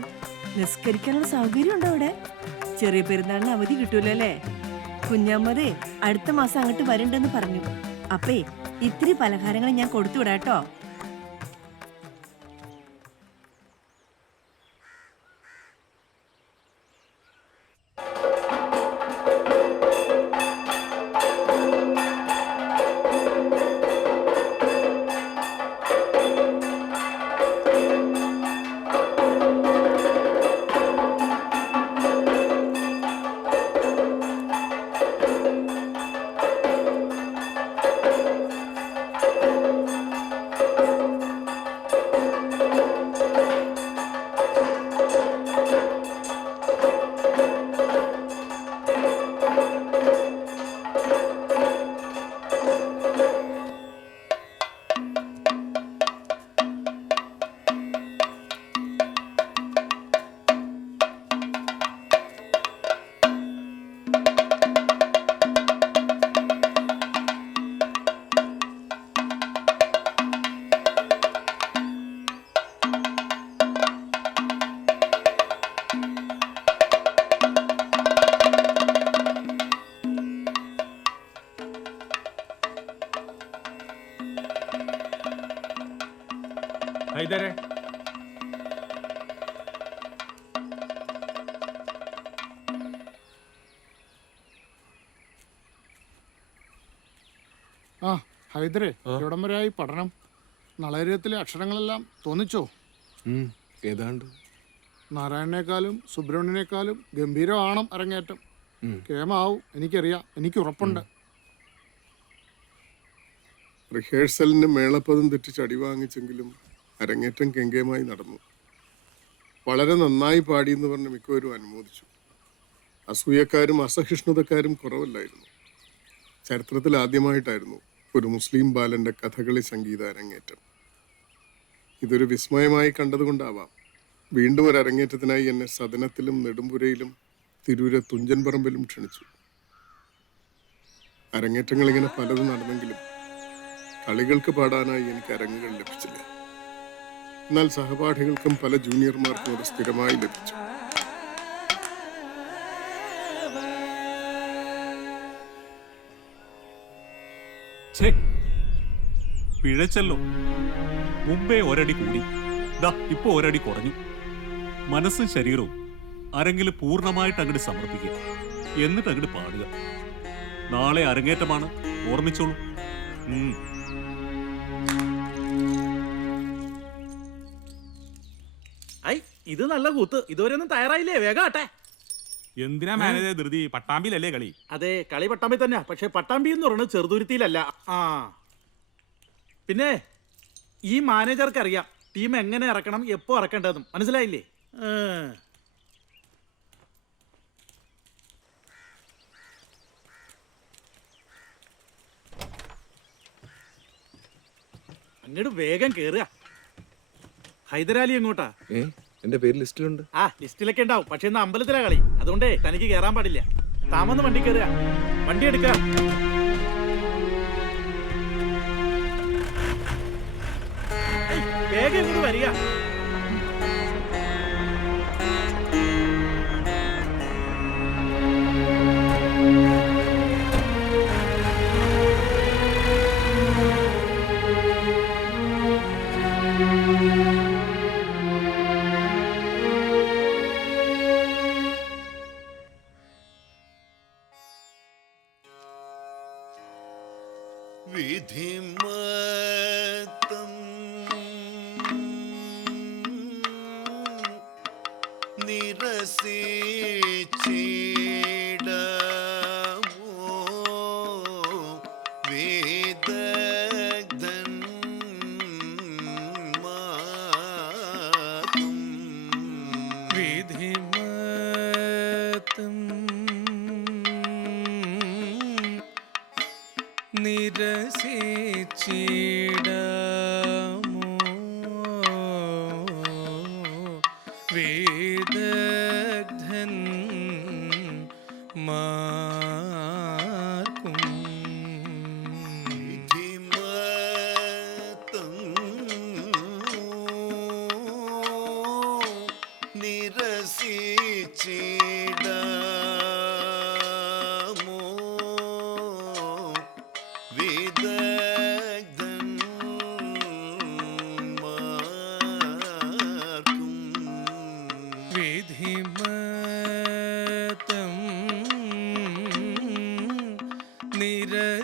നിസ്കരിക്കാനുള്ള സൗകര്യം ഉണ്ടോ അവിടെ? ചെറിയ പെരുന്നാളിന് അവധി കിട്ടൂലോ അല്ലേ? കുഞ്ഞമ്മതേ അടുത്ത മാസം അങ്ങോട്ട് വരണ്ടെന്ന് പറഞ്ഞു. അപ്പേ ഇത്തിരി പലഹാരങ്ങൾ ഞാൻ കൊടുത്തുവിടാട്ടോ. ഹൈദരെ, ആ ഹൈദരെ, എവിടം വരെയായി പഠനം? നളേര്യത്തിലെ അക്ഷരങ്ങളെല്ലാം തോന്നിച്ചോ? ഏതാണ്ട്. നാരായണനേക്കാളും സുബ്രഹ്മണ്യനേക്കാളും ഗംഭീരമാണം അരങ്ങേറ്റം. കേമാവും, എനിക്കറിയാം, എനിക്ക് ഉറപ്പുണ്ട്. റിഹേഴ്സലിന് മേളപ്പദം തെറ്റിച്ച് അടി വാങ്ങിച്ചെങ്കിലും അരങ്ങേറ്റം കെങ്കേമായി നടന്നു. വളരെ നന്നായി പാടിയെന്ന് പറഞ്ഞ് മിക്കവരും അനുമോദിച്ചു. അസൂയക്കാരും അസഹിഷ്ണുതക്കാരും കുറവല്ലായിരുന്നു. ചരിത്രത്തിൽ ആദ്യമായിട്ടായിരുന്നു ഒരു മുസ്ലിം ബാലന്റെ കഥകളി സംഗീത അരങ്ങേറ്റം. ഇതൊരു വിസ്മയമായി കണ്ടതുകൊണ്ടാവാം വീണ്ടും ഒരു അരങ്ങേറ്റത്തിനായി എന്നെ സദനത്തിലും നെടുമ്പുരയിലും തിരൂരെ തുഞ്ചൻ പറമ്പിലും ക്ഷണിച്ചു. അരങ്ങേറ്റങ്ങൾ ഇങ്ങനെ പലതും നടന്നെങ്കിലും കളികൾക്ക് പാടാനായി എനിക്ക് അരങ്ങുകൾ ലഭിച്ചില്ല. എന്നാൽ സഹപാഠികൾക്കും പല ജൂനിയർമാർക്കും അത് സ്ഥിരമായി ലഭിച്ചു. പിഴച്ചല്ലോ. മുമ്പേ ഒരടി കൂടി, ഇപ്പൊ ഒരടി കുറഞ്ഞു. മനസ്സും ശരീരവും അരങ്ങില് പൂർണ്ണമായിട്ട് അങ്ങോട്ട് സമർപ്പിക്കുക, എന്നിട്ട് അങ്ങോട്ട് പാടുക. നാളെ അരങ്ങേറ്റമാണ്, ഓർമ്മിച്ചോളൂ. ഇത് നല്ല കൂത്ത്. ഇതുവരെ ഒന്നും തയ്യാറായില്ലേ? വേഗം ആട്ടെ. എന്തിനാ മാനേജർ ധൃതി? പട്ടാമ്പിയിലല്ലേ കളി? അതെ, കളി പട്ടാമ്പി തന്നെയാ. പക്ഷെ പട്ടാമ്പി എന്ന് പറയുന്നത് ചെറുതുരുത്തിയിലല്ല. പിന്നെ ഈ മാനേജർക്ക് അറിയാം ടീം എങ്ങനെ ഇറക്കണം, എപ്പോ ഇറക്കേണ്ടതും. മനസ്സിലായില്ലേ? അങ്ങോട്ട് വേഗം കേറുക. ഹൈദരാലി എങ്ങോട്ടാ? എന്റെ പേര് ലിസ്റ്റിലുണ്ട്. ലിസ്റ്റിലൊക്കെ ഉണ്ടാവും. പക്ഷെ ഇന്ന് അമ്പലത്തിലാ കളി, അതുകൊണ്ടേ തനിക്ക് കേറാൻ പാടില്ല. താമന്ന് വണ്ടി കയറുക, വണ്ടി എടുക്കുക. വേഗം ഇങ്ങോട്ട് വരിക. വിധിമത്തം നിരസിച്ചിടമോ വേദഗ്ധൻ മാതും വിധിമത്തം നിരസിച്ചിടമോ വേദഗ്ധൻ മാർക്കും വിധിമത്തം നിരസിച്ചിടമോ വിദഗ്ധൻ മാർക്കും വിധിമത്തം നിരസിച്ചിടമോ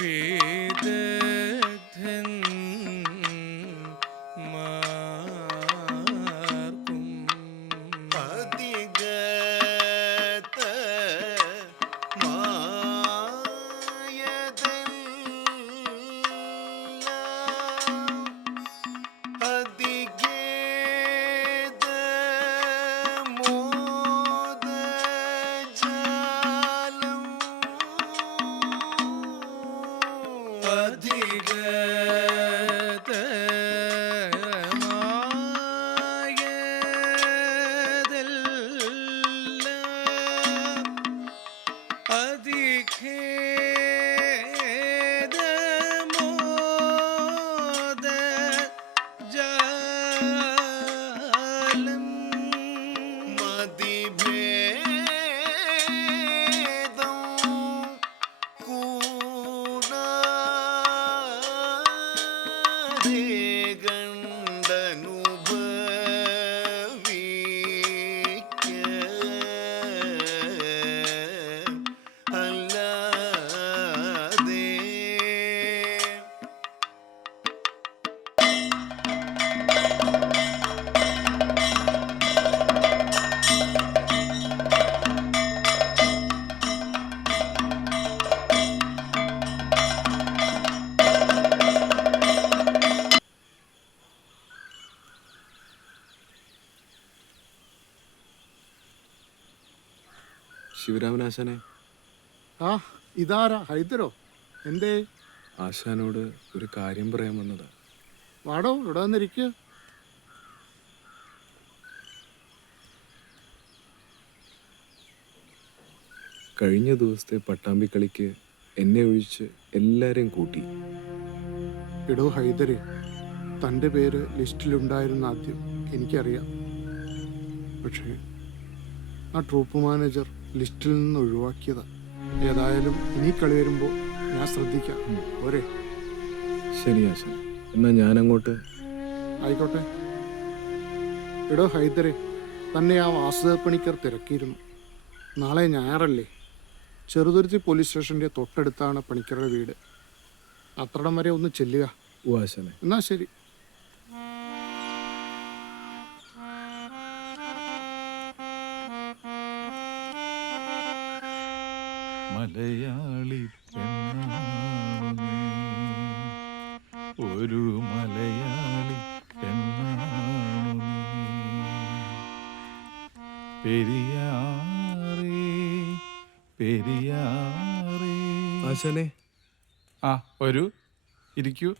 വേദഗ്ധൻ മാർക്കും അധികത അധികേത മോദജാലം അധികത ശിവരാമനാശാനെ, ആ ഇതാരാ ഹൈദരോ? എന്തേ? ആശാനോട് ഒരു കാര്യം പറയാൻ വന്നതാ. വാടോ, ഇവിടെ വന്നിരിക്കുക. കഴിഞ്ഞ ദിവസത്തെ പട്ടാമ്പിക്കളിക്ക് എന്നെ ഒഴിച്ച് എല്ലാരെയും കൂട്ടി. എടോ ഹൈദരെ, തൻ്റെ പേര് ലിസ്റ്റിലുണ്ടായിരുന്ന ആദ്യം എനിക്കറിയാം. പക്ഷേ ആ ട്രൂപ്പ് മാനേജർ ലിസ്റ്റിൽ നിന്ന് ഒഴിവാക്കിയതാ. ഏതായാലും ഇനി കളി വരുമ്പോൾ ഞാൻ ശ്രദ്ധിക്കാം. പോരെ? ശരി ആശാൻ, എന്നാ ഞാൻ അങ്ങോട്ട്. ആയിക്കോട്ടെ. എടോ ഹൈദരെ, തന്നെ ആ വാസുദേവ പണിക്കർ തിരക്കിയിരുന്നു. നാളെ ഞായറല്ലേ? ചെറുതുരുത്തി പോലീസ് സ്റ്റേഷൻ്റെ തൊട്ടടുത്താണ് പണിക്കരുടെ വീട്. അത്രടം വരെ ഒന്ന് ചെല്ലുക. ഓ ആശാനെ. എന്നാ ശരി. മലയാളി പെണ്ണാണു നീ, ഒരു മലയാളി പെണ്ണാണു നീ. പെരിയാറേ പെരിയാറേ. ആശാനെ, ആ ഒരു ഇരിക്കൂ.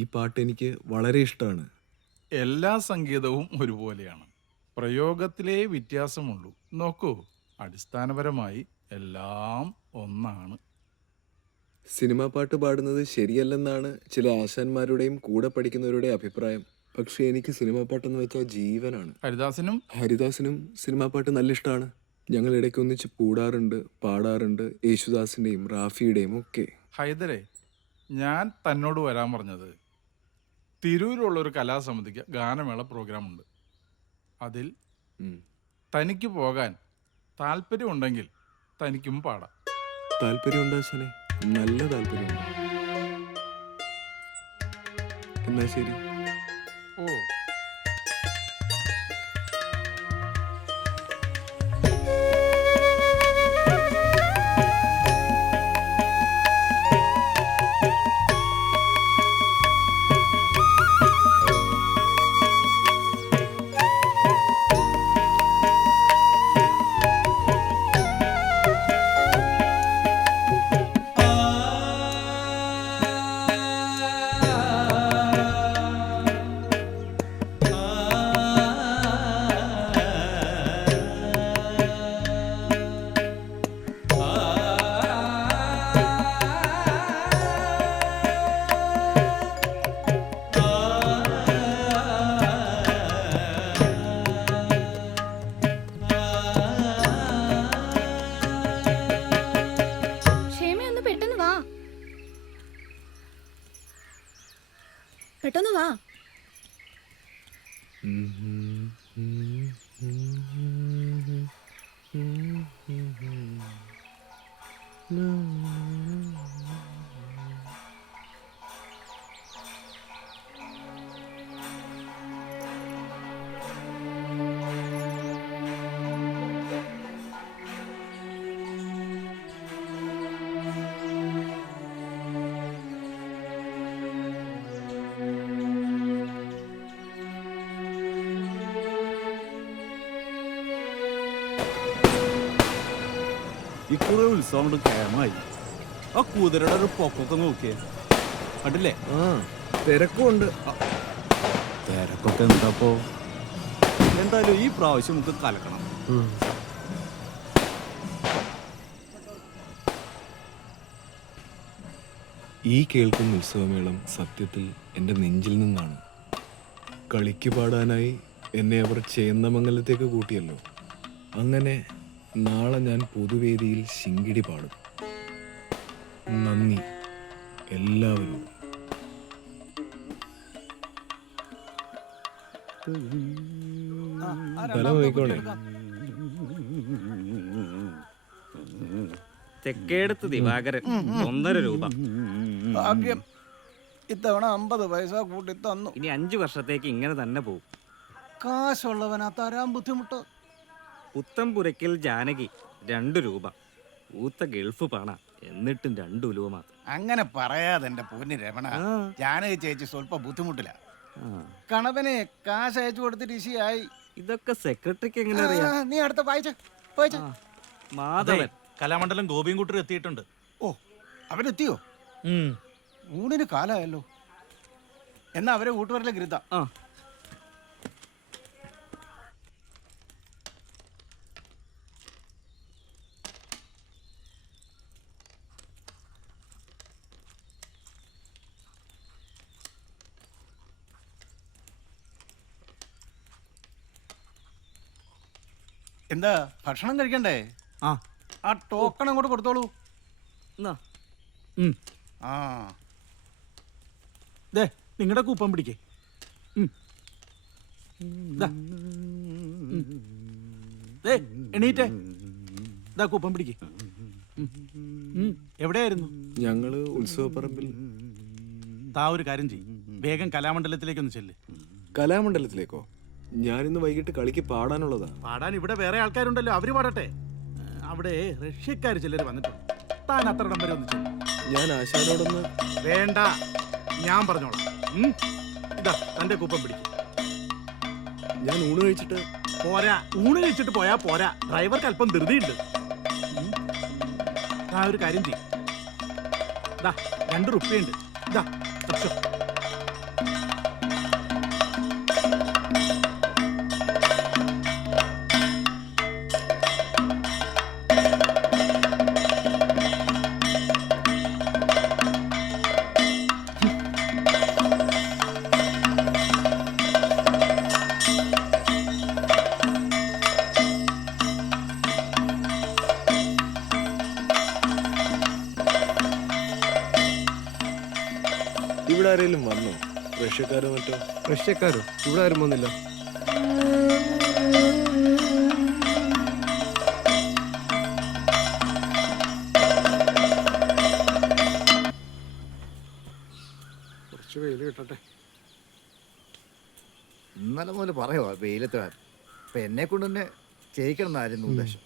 ഈ പാട്ട് എനിക്ക് വളരെ ഇഷ്ടമാണ്. എല്ലാ സംഗീതവും ഒരുപോലെയാണ്, പ്രയോഗത്തിലേ വ്യത്യാസമുള്ളൂ. നോക്കൂ, അടിസ്ഥാനപരമായി എല്ലാം ഒന്നാണ്. സിനിമാ പാട്ട് പാടുന്നത് ശരിയല്ലെന്നാണ് ചില ആശാന്മാരുടെയും കൂടെ പഠിക്കുന്നവരുടെയും അഭിപ്രായം. പക്ഷെ എനിക്ക് സിനിമാ പാട്ടെന്ന് വെച്ചാൽ ജീവനാണ്. ഹരിദാസിനും സിനിമാ പാട്ട് നല്ല ഇഷ്ടമാണ്. ഞങ്ങൾ ഇടയ്ക്ക് ഒന്നിച്ച് കൂടാറുണ്ട്, പാടാറുണ്ട്. യേശുദാസിന്റെയും റാഫിയുടെയും ഒക്കെ. ഹൈദരെ, ഞാൻ തന്നോട് വരാൻ പറഞ്ഞത് തിരൂരുള്ള ഒരു കലാസമിതിക്ക് ഗാനമേള പ്രോഗ്രാം ഉണ്ട്. അതിൽ തനിക്ക് പോകാൻ താല്പര്യമുണ്ടെങ്കിൽ തനിക്കും പാടാം. താല്പര്യമുണ്ട് ആശാനെ, നല്ല താല്പര്യമുണ്ട്. എന്നാ ശരി. ഓ, പെട്ടെന്ന് വാ. ഇക്കുറി ഉത്സവം കൊണ്ട് കേമായി. ആ കുതിരയുടെ ഒരു പൊക്കൊക്കെ നോക്കിയേ, കണ്ടില്ലേ? തിരക്കുണ്ട്. തിരക്കൊക്കെ എന്താപ്പോ? എന്തായാലും ഈ പ്രാവശ്യം നമുക്ക് കലക്കണം. ഈ കേൾക്കുന്ന ഉത്സവമേളം സത്യത്തിൽ എൻ്റെ നെഞ്ചിൽ നിന്നാണ്. കളിക്ക് പാടാനായി എന്നെ അവർ ചേന്നമംഗലത്തേക്ക് കൂട്ടിയല്ലോ. അങ്ങനെ നാളെ ഞാൻ പൊതുവേദിയിൽ ശിങ്കിടി പാടും. നന്ദി എല്ലാവരും. നോക്കോണേ. തെക്കേടത്ത് ദിവാകരൻ 1.5 രൂപ. ഭാഗ്യം, ഇത്തവണ 50 പൈസ കൂട്ടി തന്നു. ഇനി 5 വർഷത്തേക്ക് ഇങ്ങനെ തന്നെ പോകും. കാശുള്ളവനാ തരാൻ ബുദ്ധിമുട്ട്. പുത്തംപുരയ്ക്കൽ ജാനകി 2 രൂപ. ഊത്ത ഗൾഫ് പണ, എന്നിട്ടും 2 ഉലുവ മാത്രം. അങ്ങനെ പറയാതെ എന്റെ പൊന്നി രമണ, ജാനകി ചേച്ചി സ്വല്പ ബുദ്ധിമുട്ടില്ല. കണവനെ കാശ് അയച്ചു കൊടുത്തിട്ട് ഇശിയായി. ഇതൊക്കെ സെക്രട്ടറിക്ക് എങ്ങനെ അറിയാം? നീ അടുത്ത വായിച്ച മാധവൻ കലാമണ്ഡലം ഗോപിയും കൂട്ടർ എത്തിയിട്ടുണ്ട്. ഓ, അവരെത്തിയോ? ഊണിന് കാലമായല്ലോ. എന്നാ അവരെ കൂട്ടുവരലെ ഗിരിത. എന്താ ഭക്ഷണം കഴിക്കണ്ടേ? ആ ടോക്കൺ അങ്ങോട്ട് കൊടുത്തോളൂ. ആ, നിങ്ങളുടെ കൂപ്പൺ പിടിക്കേ. എണീറ്റേ, ഇതാ കൂപ്പൺ പിടിക്കേ. എവിടെയായിരുന്നു? ഞങ്ങള് ഉത്സവപ്പറമ്പിൽ. താ ഒരു കാര്യം ചെയ്യും, വേഗം കലാമണ്ഡലത്തിലേക്കൊന്ന് ചെല്ല്. കലാമണ്ഡലത്തിലേക്കോ? ഞാനിന്ന് വൈകിട്ട് കളിക്ക് പാടാനുള്ളതാ. പാടാൻ ഇവിടെ വേറെ ആൾക്കാരുണ്ടല്ലോ, അവര് പാടട്ടെ. അവിടെ റഷ്യക്കാർ ചിലർ വന്നിട്ടുണ്ട്. താൻ അത്ര നമ്പർ ഒന്ന് ചെല്ല്. ഞാൻ ആശാനോടൊന്ന്. വേണ്ട, ഞാൻ പറഞ്ഞോളാം. ഇതാ തന്റെ കൂപ്പൺ പിടിക്കും. ഞാൻ ഊണ് കഴിച്ചിട്ട് പോരാ. ഊണ് കഴിച്ചിട്ട് പോയാ പോരാ, ഡ്രൈവർക്ക് അല്പം ധൃതിയുണ്ട്. താ ഒരു കാര്യം ചെയ്യും, 2 റുപ്യുണ്ട്. ഇതാ അച്ഛോ. ആരെങ്കിലും വന്നോ? റഷ്യക്കാരോ മറ്റോ? റഷ്യക്കാരോ? ഇവിടെ ആരും വന്നില്ല. കുറച്ച് വെയിൽ കിട്ടട്ടെ. ഇന്നലെ മുതൽ പറയുക വെയിലത്ത് വരാൻ. അപ്പം എന്നെ കൊണ്ട് തന്നെ ചെയ്യിക്കണം എന്നായിരുന്നു ഉദ്ദേശം.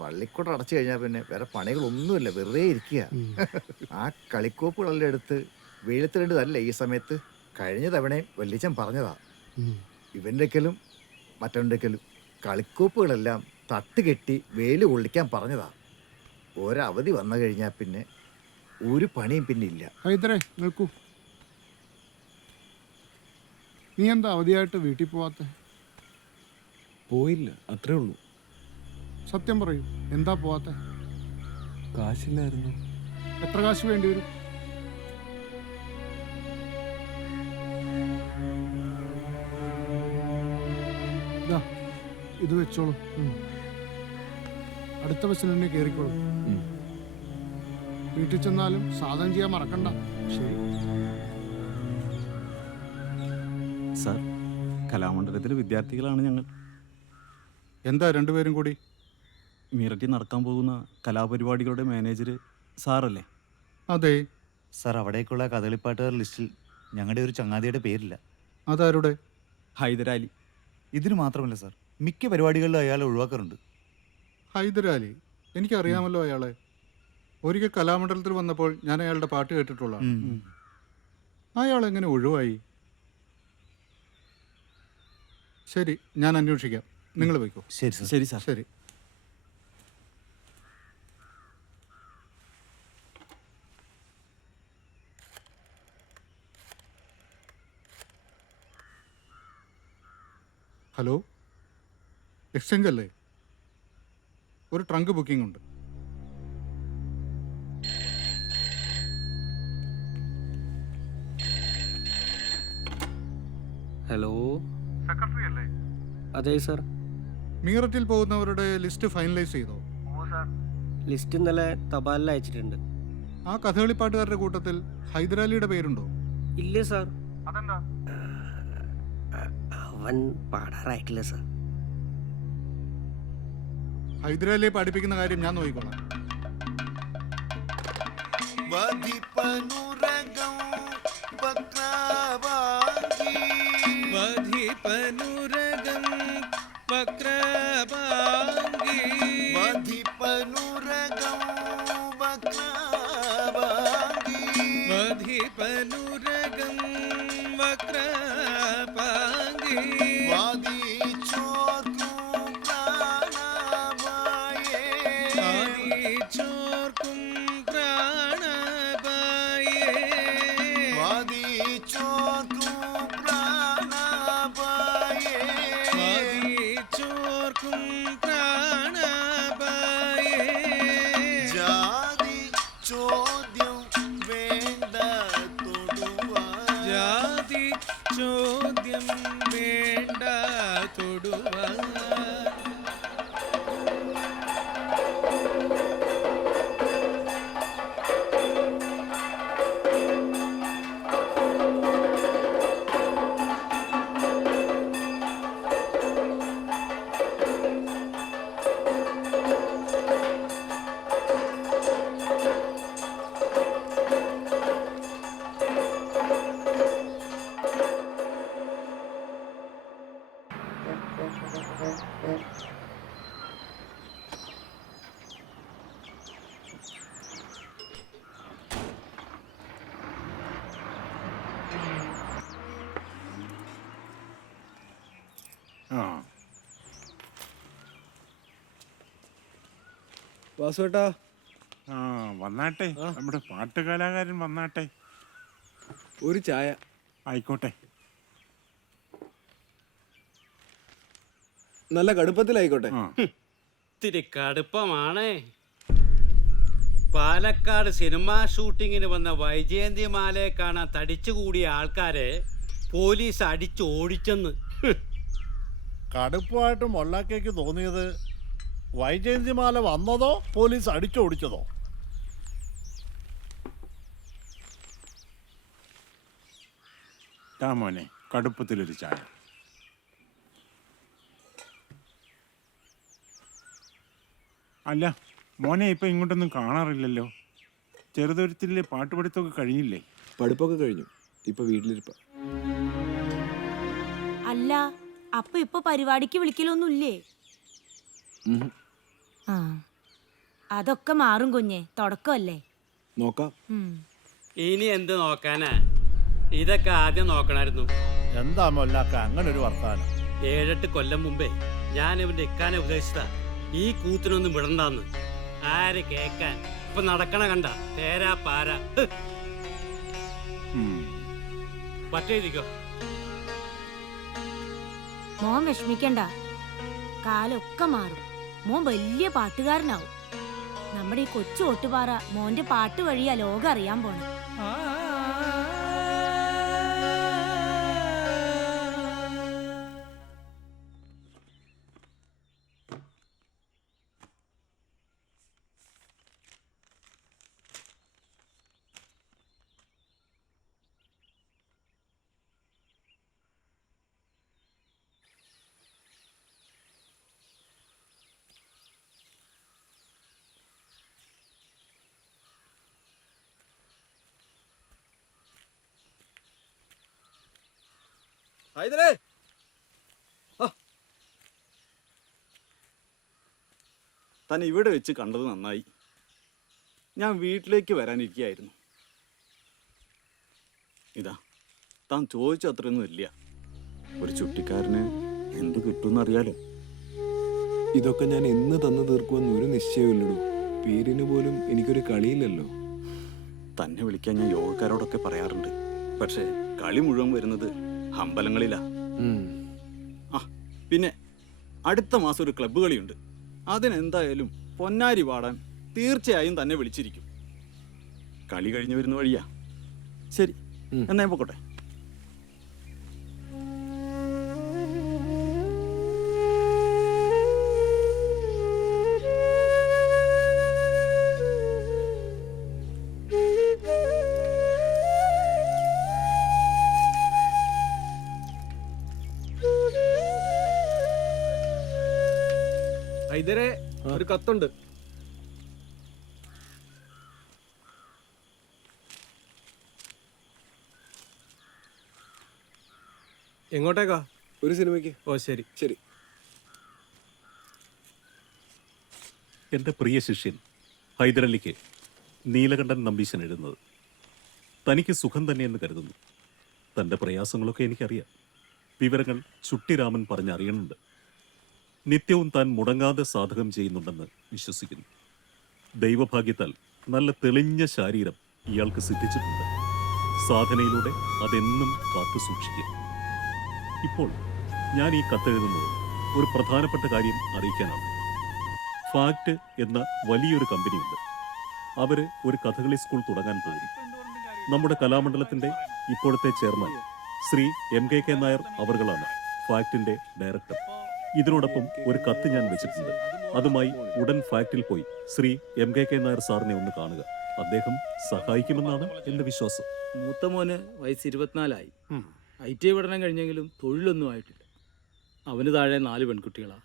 പള്ളിക്കൂടം അടച്ചു കഴിഞ്ഞാൽ പിന്നെ വേറെ പണികളൊന്നുമില്ല, വെറുതെ ഇരിക്കുക. ആ കളിക്കോപ്പുകളെല്ലാം എടുത്ത് വെയിലത്തിടേണ്ടതല്ല ഈ സമയത്ത്. കഴിഞ്ഞ തവണയും വല്യച്ഛൻ പറഞ്ഞതാ, ഇവൻ്റെക്കലും മറ്റവൻ്റെക്കലും കളിക്കോപ്പുകളെല്ലാം തട്ടുകെട്ടി വെയിൽ കൊള്ളിക്കാൻ പറഞ്ഞതാ. ഒരവധി വന്നു കഴിഞ്ഞാൽ പിന്നെ ഒരു പണിയും പിന്നെ ഇല്ല. ഹൈദരേ നിൽക്കൂ. നീ എന്താ അവധിയായിട്ട് വീട്ടിൽ പോവാത്ത? പോയില്ല, അത്രേ ഉള്ളൂ. സത്യം പറയൂ, എന്താ പോവാത്ത? കാശില്ലായിരുന്നു. എത്ര കാശ് വേണ്ടി വരും? ഇത് വെച്ചോളൂ. അടുത്ത ബസ്സിൽ തന്നെ കയറിക്കോളൂ. വീട്ടിൽ ചെന്നാലും സാധനം ചെയ്യാൻ മറക്കണ്ട. ശരി സാർ, കലാമണ്ഡലത്തിലെ വിദ്യാർത്ഥികളാണ് ഞങ്ങൾ. എന്താ രണ്ടുപേരും കൂടി? മീററ്റിൽ നടക്കാൻ പോകുന്ന കലാപരിപാടികളുടെ മാനേജർ സാറല്ലേ? അതെ സാർ, അവിടേക്കുള്ള കഥകളിപ്പാട്ടുകാർ ലിസ്റ്റിൽ ഞങ്ങളുടെ ഒരു ചങ്ങാതിയുടെ പേരില്ല. അതാരുടെ? ഹൈദരാലി. ഇതിന് മാത്രമല്ല സാർ, മിക്ക പരിപാടികളിലും അയാളെ ഒഴിവാക്കാറുണ്ട്. ഹൈദരാലി? എനിക്കറിയാമല്ലോ അയാളെ. ഒരിക്കൽ കലാമണ്ഡലത്തിൽ വന്നപ്പോൾ ഞാൻ അയാളുടെ പാട്ട് കേട്ടിട്ടുള്ളതാണ്. അയാൾ എങ്ങനെ ഒഴിവായി? ശരി, ഞാൻ അന്വേഷിക്കാം. നിങ്ങൾ പോയിക്കോ. ശരി സാർ. ശരി സാർ. ശരി. ഹലോ, എക്സ്ചേഞ്ച് അല്ലേ? ഒരു ട്രങ്ക് ബുക്കിംഗ് ഉണ്ട്. ഹലോ, സെക്രട്ടറി അല്ലേ? അതെ സർ. മീററ്റിൽ പോകുന്നവരുടെ ലിസ്റ്റ് ഫൈനലൈസ് ചെയ്തോ? ലിസ്റ്റ് ഇന്നലെ തപാലിൽ അയച്ചിട്ടുണ്ട്. ആ കഥകളിപ്പാട്ടുകാരുടെ കൂട്ടത്തിൽ ഹൈദരാലിയുടെ പേരുണ്ടോ? ഇല്ല സാർ. അതെന്താ? അവൻ പാടാറായിട്ടില്ല സാർ. ഹൈദരാലിയെ പഠിപ്പിക്കുന്ന കാര്യം ഞാൻ നോക്കിക്കോളാം. വാസുവേട്ടാ. വന്നാട്ടെ, നമ്മുടെ പാട്ട് കലാകാരൻ വന്നാട്ടെ. ഒരു ചായ. ആയിക്കോട്ടെ. നല്ല കടുപ്പത്തിലായിക്കോട്ടെ. ഇത്തിരി കടുപ്പമാണേ. പാലക്കാട് സിനിമാ ഷൂട്ടിങ്ങിന് വന്ന വൈജയന്തിമാലയെ കാണാൻ തടിച്ചുകൂടിയ ആൾക്കാരെ പോലീസ് അടിച്ചോടിച്ചെന്ന്. കടുപ്പമായിട്ട് മൊല്ലാക്കേക്ക് തോന്നിയത് വൈജയന്തിമാല വന്നതോ പോലീസ് അടിച്ചോടിച്ചതോ? മോനെ കടുപ്പത്തിലൊരു ചായ. അല്ല മോനെ ഇപ്പൊ ഇങ്ങോട്ടൊന്നും കാണാറില്ലല്ലോ. ചെറുതുരുത്തിലെ പാട്ടുപഠിത്തമൊക്കെ കഴിഞ്ഞില്ലേ? പഠിപ്പൊക്കെ കഴിഞ്ഞു, ഇപ്പൊ വീട്ടിലിരിപ്പ. അല്ല അപ്പൊ ഇപ്പൊ പരിപാടിക്ക് വിളിക്കലൊന്നുമില്ലേ? ആ അതൊക്കെ മാറും കുഞ്ഞെ, തുടക്കമല്ലേ. നോക്കാം. ഇനി എന്ത് നോക്കാനാ, ഇതൊക്കെ ആദ്യം നോക്കണായിരുന്നു. എന്താ മൊല്ലാക്ക അങ്ങനെ ഒരു വർത്താനം? 7-8 കൊല്ലം മുമ്പേ ഞാൻ ഇവന്റെ ഇക്കാനെ ഉപദേശിച്ച ഈ കൂത്തിനൊന്നും വിടണ്ടാന്ന്. ആര് കേക്കാൻ? ഇപ്പൊ നടക്കണ കണ്ട തേരാ പാര. പറ്റേരിക്കോ. മോൻ വിഷമിക്കണ്ട, കാലൊക്കെ മാറും. മോൻ വലിയ പാട്ടുകാരനാവും. നമ്മുടെ ഈ കൊച്ചു ഒട്ടുപാറ മോന്റെ പാട്ട് വഴിയാ ലോകം അറിയാൻ പോണേ. താൻ ഇവിടെ വെച്ച് കണ്ടത് നന്നായി. ഞാൻ വീട്ടിലേക്ക് വരാനിരിക്കുകയായിരുന്നു. ഇതാ താൻ ചോദിച്ച അത്രയൊന്നും ഇല്ല. ഒരു ചുട്ടിക്കാരന് എന്ത് കിട്ടുമെന്നറിയാലോ. ഇതൊക്കെ ഞാൻ എന്ന് തന്നു തീർക്കുമെന്ന് ഒരു നിശ്ചയമില്ലടൂ. പേരിന് പോലും എനിക്കൊരു കളിയില്ലല്ലോ. തന്നെ വിളിക്കാൻ ഞാൻ യോഗക്കാരോടൊക്കെ പറയാറുണ്ട്. പക്ഷേ കളി മുഴുവൻ വരുന്നത് അമ്പലങ്ങളിലാ. ആ പിന്നെ അടുത്ത മാസം ഒരു ക്ലബ്ബ് കളിയുണ്ട്. അതിനെന്തായാലും പൊന്നാരി പാടാൻ തീർച്ചയായും തന്നെ വിളിച്ചിരിക്കും. കളി കഴിഞ്ഞു വരുന്ന വഴിയാ. ശരി എന്നാ ഞാൻ പൊക്കോട്ടെ. ഹൈദരെ, ഒരു കത്തുണ്ട്. എങ്ങോട്ടേക്കാ? ഒരു സിനിമയ്ക്ക്. ഓ ശരി ശരി. എൻ്റെ പ്രിയ ശിഷ്യൻ ഹൈദരലിക്ക് നീലകണ്ഠൻ നമ്പീശൻ എഴുതുന്നത്. തനിക്ക് സുഖം തന്നെയെന്ന് കരുതുന്നു. തൻ്റെ പ്രയാസങ്ങളൊക്കെ എനിക്കറിയാം. വിവരങ്ങൾ ചുട്ടിരാമൻ പറഞ്ഞറിയണുണ്ട്. നിത്യവും താൻ മുടങ്ങാതെ സാധകം ചെയ്യുന്നുണ്ടെന്ന് വിശ്വസിക്കുന്നു. ദൈവഭാഗ്യത്താൽ നല്ല തെളിഞ്ഞ ശാരീരം ഇയാൾക്ക് സിദ്ധിച്ചിട്ടുണ്ട്. സാധനയിലൂടെ അതെന്നും കാത്തു സൂക്ഷിക്കും. ഇപ്പോൾ ഞാൻ ഈ കത്തെഴുതുന്നത് ഒരു പ്രധാനപ്പെട്ട കാര്യം അറിയിക്കാനാണ്. ഫാക്ട് എന്ന വലിയൊരു കമ്പനിയുണ്ട്. അവർ ഒരു കഥകളി സ്കൂൾ തുടങ്ങാൻ പോകുന്നു. നമ്മുടെ കലാമണ്ഡലത്തിൻ്റെ ഇപ്പോഴത്തെ ചെയർമാൻ ശ്രീ MKK നായർ അവർകളാണ് ഫാക്ടിൻ്റെ ഡയറക്ടർ. ഇതിനോടൊപ്പം ഒരു കത്ത് ഞാൻ വെച്ചിട്ടുണ്ട്. അതുമായി ഉടൻ ഫാക്ടിൽ പോയി ശ്രീ MKK നായർ സാറിനെ ഒന്ന് കാണുക. അദ്ദേഹം സഹായിക്കുമെന്നാണ് എൻ്റെ വിശ്വാസം. മൂത്ത മോന് വയസ്സ് 24 IT പഠനം കഴിഞ്ഞെങ്കിലും തൊഴിലൊന്നും ആയിട്ടില്ല. അവന് താഴെ 4 പെൺകുട്ടികളാണ്.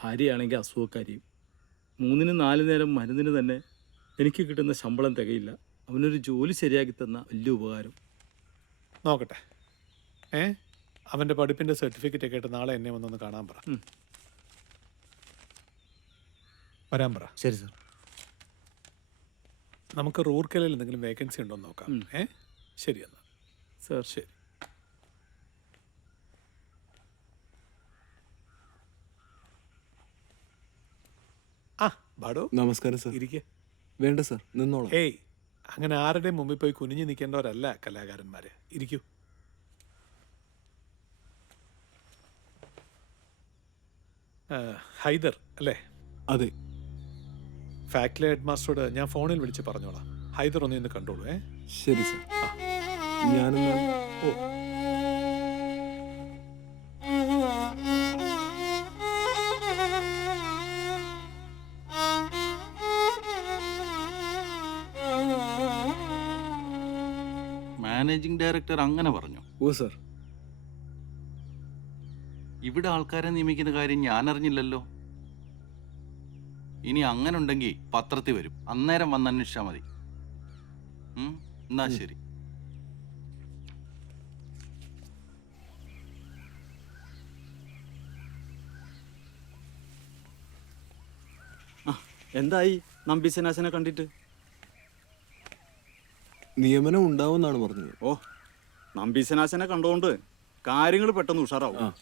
ഭാര്യയാണെങ്കിൽ അസുഖക്കാരിയും. 3-ന് 4 നേരം മരുന്നിന് തന്നെ എനിക്ക് കിട്ടുന്ന ശമ്പളം തികയില്ല. അവനൊരു ജോലി ശരിയാക്കി തന്ന വലിയ ഉപകാരം. നോക്കട്ടെ. അവൻ്റെ പഠിപ്പിൻ്റെ സർട്ടിഫിക്കറ്റ് ഒക്കെ ആയിട്ട് നാളെ എന്നെ വന്നൊന്ന് കാണാൻ പറ. വരാൻ പറ. ശരി സാർ. നമുക്ക് റൂർക്കലയിൽ എന്തെങ്കിലും വേക്കൻസി ഉണ്ടോ എന്ന് നോക്കാം. ശരി എന്നാൽ സാർ. ശരി. ബാഡോ നമസ്കാരം സാർ. ഇരിക്കെ. വേണ്ട സാർ, നിന്നോളാം. അങ്ങനെ ആരുടെയും മുമ്പിൽ പോയി കുനിഞ്ഞു നിൽക്കേണ്ടവരല്ല കലാകാരന്മാര്. ഇരിക്കൂ. ഹൈദർ അല്ലേ? അതെ. ഫാക്ടറി ഹെഡ് മാസ്റ്ററോട് ഞാൻ ഫോണിൽ വിളിച്ച് പറഞ്ഞോളാം. ഹൈദർ ഒന്ന് ഇന്ന് കണ്ടോളൂ. ശരി സാർ. ഞാനെന്നാ മാനേജിംഗ് ഡയറക്ടർ അങ്ങനെ പറഞ്ഞു? ഓ സർ. ഇവിടെ ആൾക്കാരെ നിയമിക്കുന്ന കാര്യം ഞാൻ അറിഞ്ഞില്ലല്ലോ. ഇനി അങ്ങനെ ഉണ്ടെങ്കിൽ പത്രത്തിൽ വരും, അന്നേരം വന്ന് അന്വേഷിച്ചാൽ മതി. എന്നാ ശരി. എന്തായി നമ്പീശനാശനെ കണ്ടിട്ട്? നിയമനം ഉണ്ടാവുമെന്നാണ് പറഞ്ഞത്. ഓ, നമ്പീശനാശനെ കണ്ടുകൊണ്ട് കാര്യങ്ങൾ പെട്ടെന്ന് ഉഷാറാവും.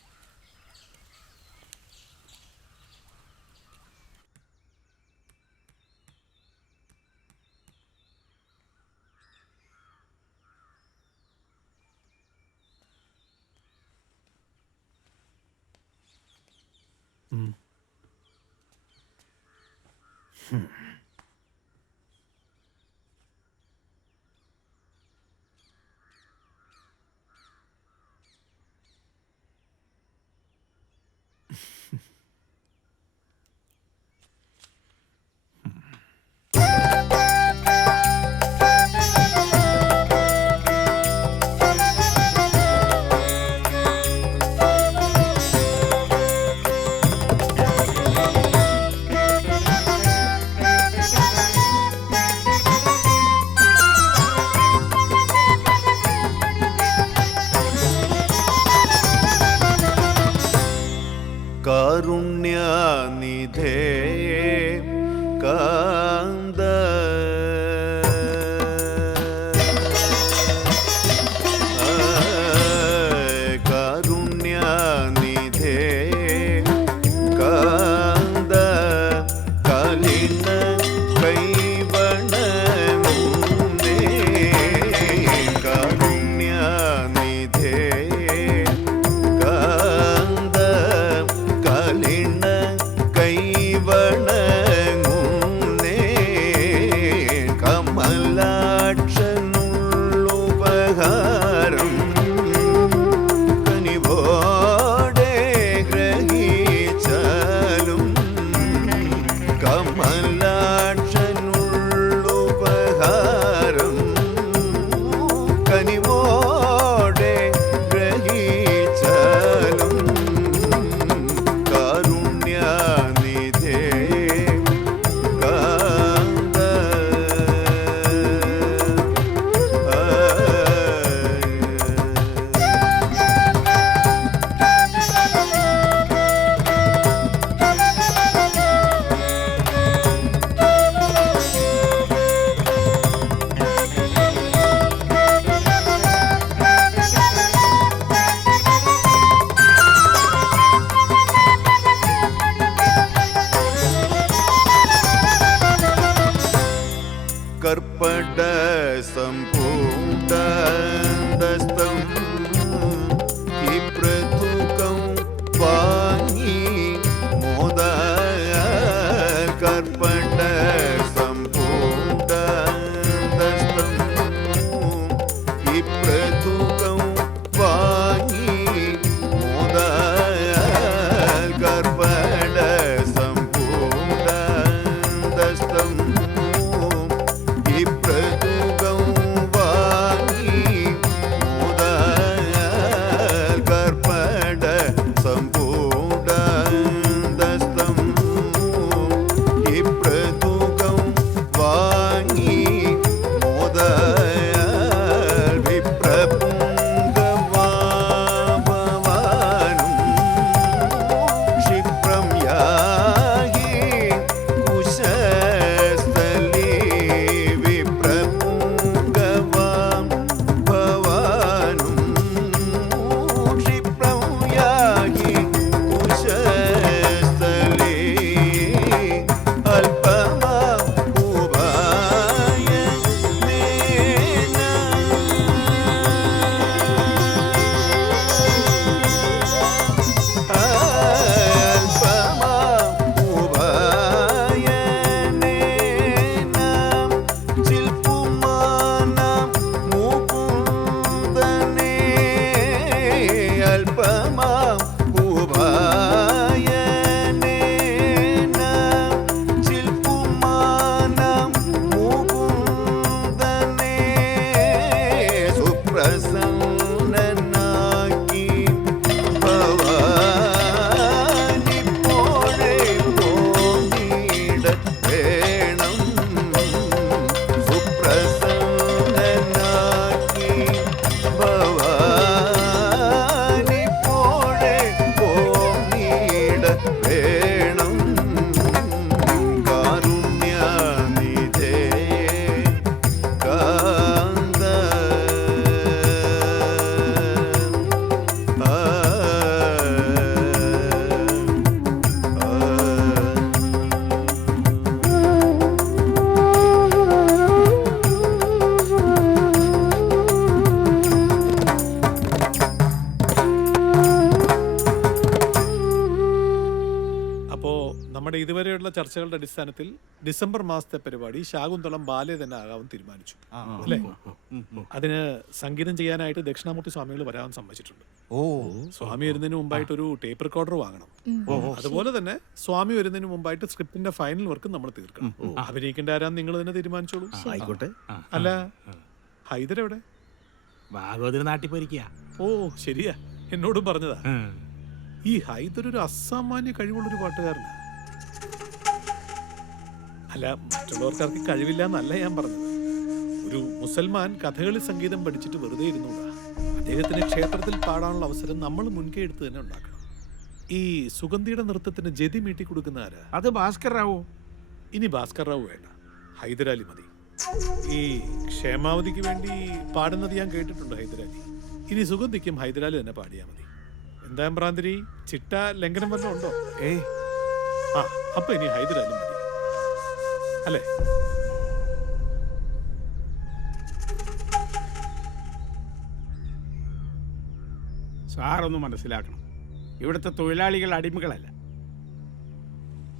കാരുണ്യനിധേ കാന്ത കാരുണ്യനിധേ കാന്ത കലിന കൈവണമുന്നേ കാരുണ്യനിധേ കാന്ത കലിന കൈവണങ്ങുന്നേ കമലാക്ഷനുള്ളുപഹാരം കനിവോടെ ഗ്രഹിച്ചാലും കമലാക്ഷനുള്ളുപഹാരം കനിവോടെ ഗ്രഹിച്ചാലും കാരുണ്യനിധേ കാന്ത കർപ്പട സംഭൂതസ്തം ഈ പ്രതുകം വാങ്ങി മോദ കർപ്പട സംഭൂതസ്തം ഈ പ്രതുകം വാങ്ങി മോദ കർപ്പട സംഭൂതസ്തം പ്രതുകം വാങ്ങി മോദാൽ കർപ്പട സംഭൂതസ്തം ഈ അപ്പോൾ നമ്മുടെ ഇതുവരെയുള്ള ചർച്ചകളുടെ അടിസ്ഥാനത്തിൽ ഡിസംബർ മാസത്തെ പരിപാടി ശാകുന്തളം ബാലെ തന്നെ ആകാൻ തീരുമാനിച്ചു അല്ലേ? അതിന് സംഗീതം ചെയ്യാനായിട്ട് ദക്ഷിണാമൂർത്തി സ്വാമികൾ വരാൻ സമ്മതിച്ചിട്ടുണ്ട്. സ്വാമി വരുന്നതിന് മുമ്പായിട്ട് ഒരു ടേപ്പ് റെക്കോർഡർ വാങ്ങണം. അതുപോലെ തന്നെ സ്വാമി വരുന്നതിന് മുമ്പായിട്ട് സ്ക്രിപ്റ്റിന്റെ ഫൈനൽ വർക്ക് നമ്മൾ തീർക്കണം. അഭിനയിക്കേണ്ട ആരാന്ന് നിങ്ങൾ തന്നെ തീരുമാനിച്ചോളൂ. ആയിക്കോട്ടെ. അല്ല, ഹൈദർ എവിടെ? ഭാഗവതിന് നാട്ടിൽ പോയിരിക്കുക. ഓ ശരിയാ, എന്നോടും പറഞ്ഞതാ. ഈ ഹൈദർ ഒരു അസാമാന്യ കഴിവുള്ളൊരു പാട്ടുകാരനാണ്. അല്ല, മറ്റുള്ളവർക്കാർക്ക് കഴിവില്ല എന്നല്ല ഞാൻ പറഞ്ഞത്. ഒരു മുസൽമാൻ കഥകളി സംഗീതം പഠിച്ചിട്ട് വെറുതെ ഇരുന്നൂടാ. അദ്ദേഹത്തിന് ക്ഷേത്രത്തിൽ പാടാനുള്ള അവസരം നമ്മൾ മുൻകൈ എടുത്ത് തന്നെ ഉണ്ടാക്കണം. ഈ സുഗന്ധിയുടെ നൃത്തത്തിന് ജതി മീട്ടി കൊടുക്കുന്ന ആരാ? അത് ഭാസ്കർ റാവു. ഇനി ഭാസ്കർ റാവു വേണ്ട, ഹൈദരാലി മതി. ഈ ക്ഷേമാവതിക്ക് വേണ്ടി പാടുന്നത് ഞാൻ കേട്ടിട്ടുണ്ട് ഹൈദരാലി. ഇനി സുഗന്ധിക്കും ഹൈദരാലി തന്നെ പാടിയാൽ മതി. എന്താ ഭ്രാന്തിരി, ചിട്ട ലംഘനം വല്ലതും ഉണ്ടോ? അപ്പൊ ഇനി ഹൈദരാലി മതി അല്ലേ? സാറൊന്ന് മനസ്സിലാക്കണം, ഇവിടുത്തെ തൊഴിലാളികൾ അടിമകളല്ല.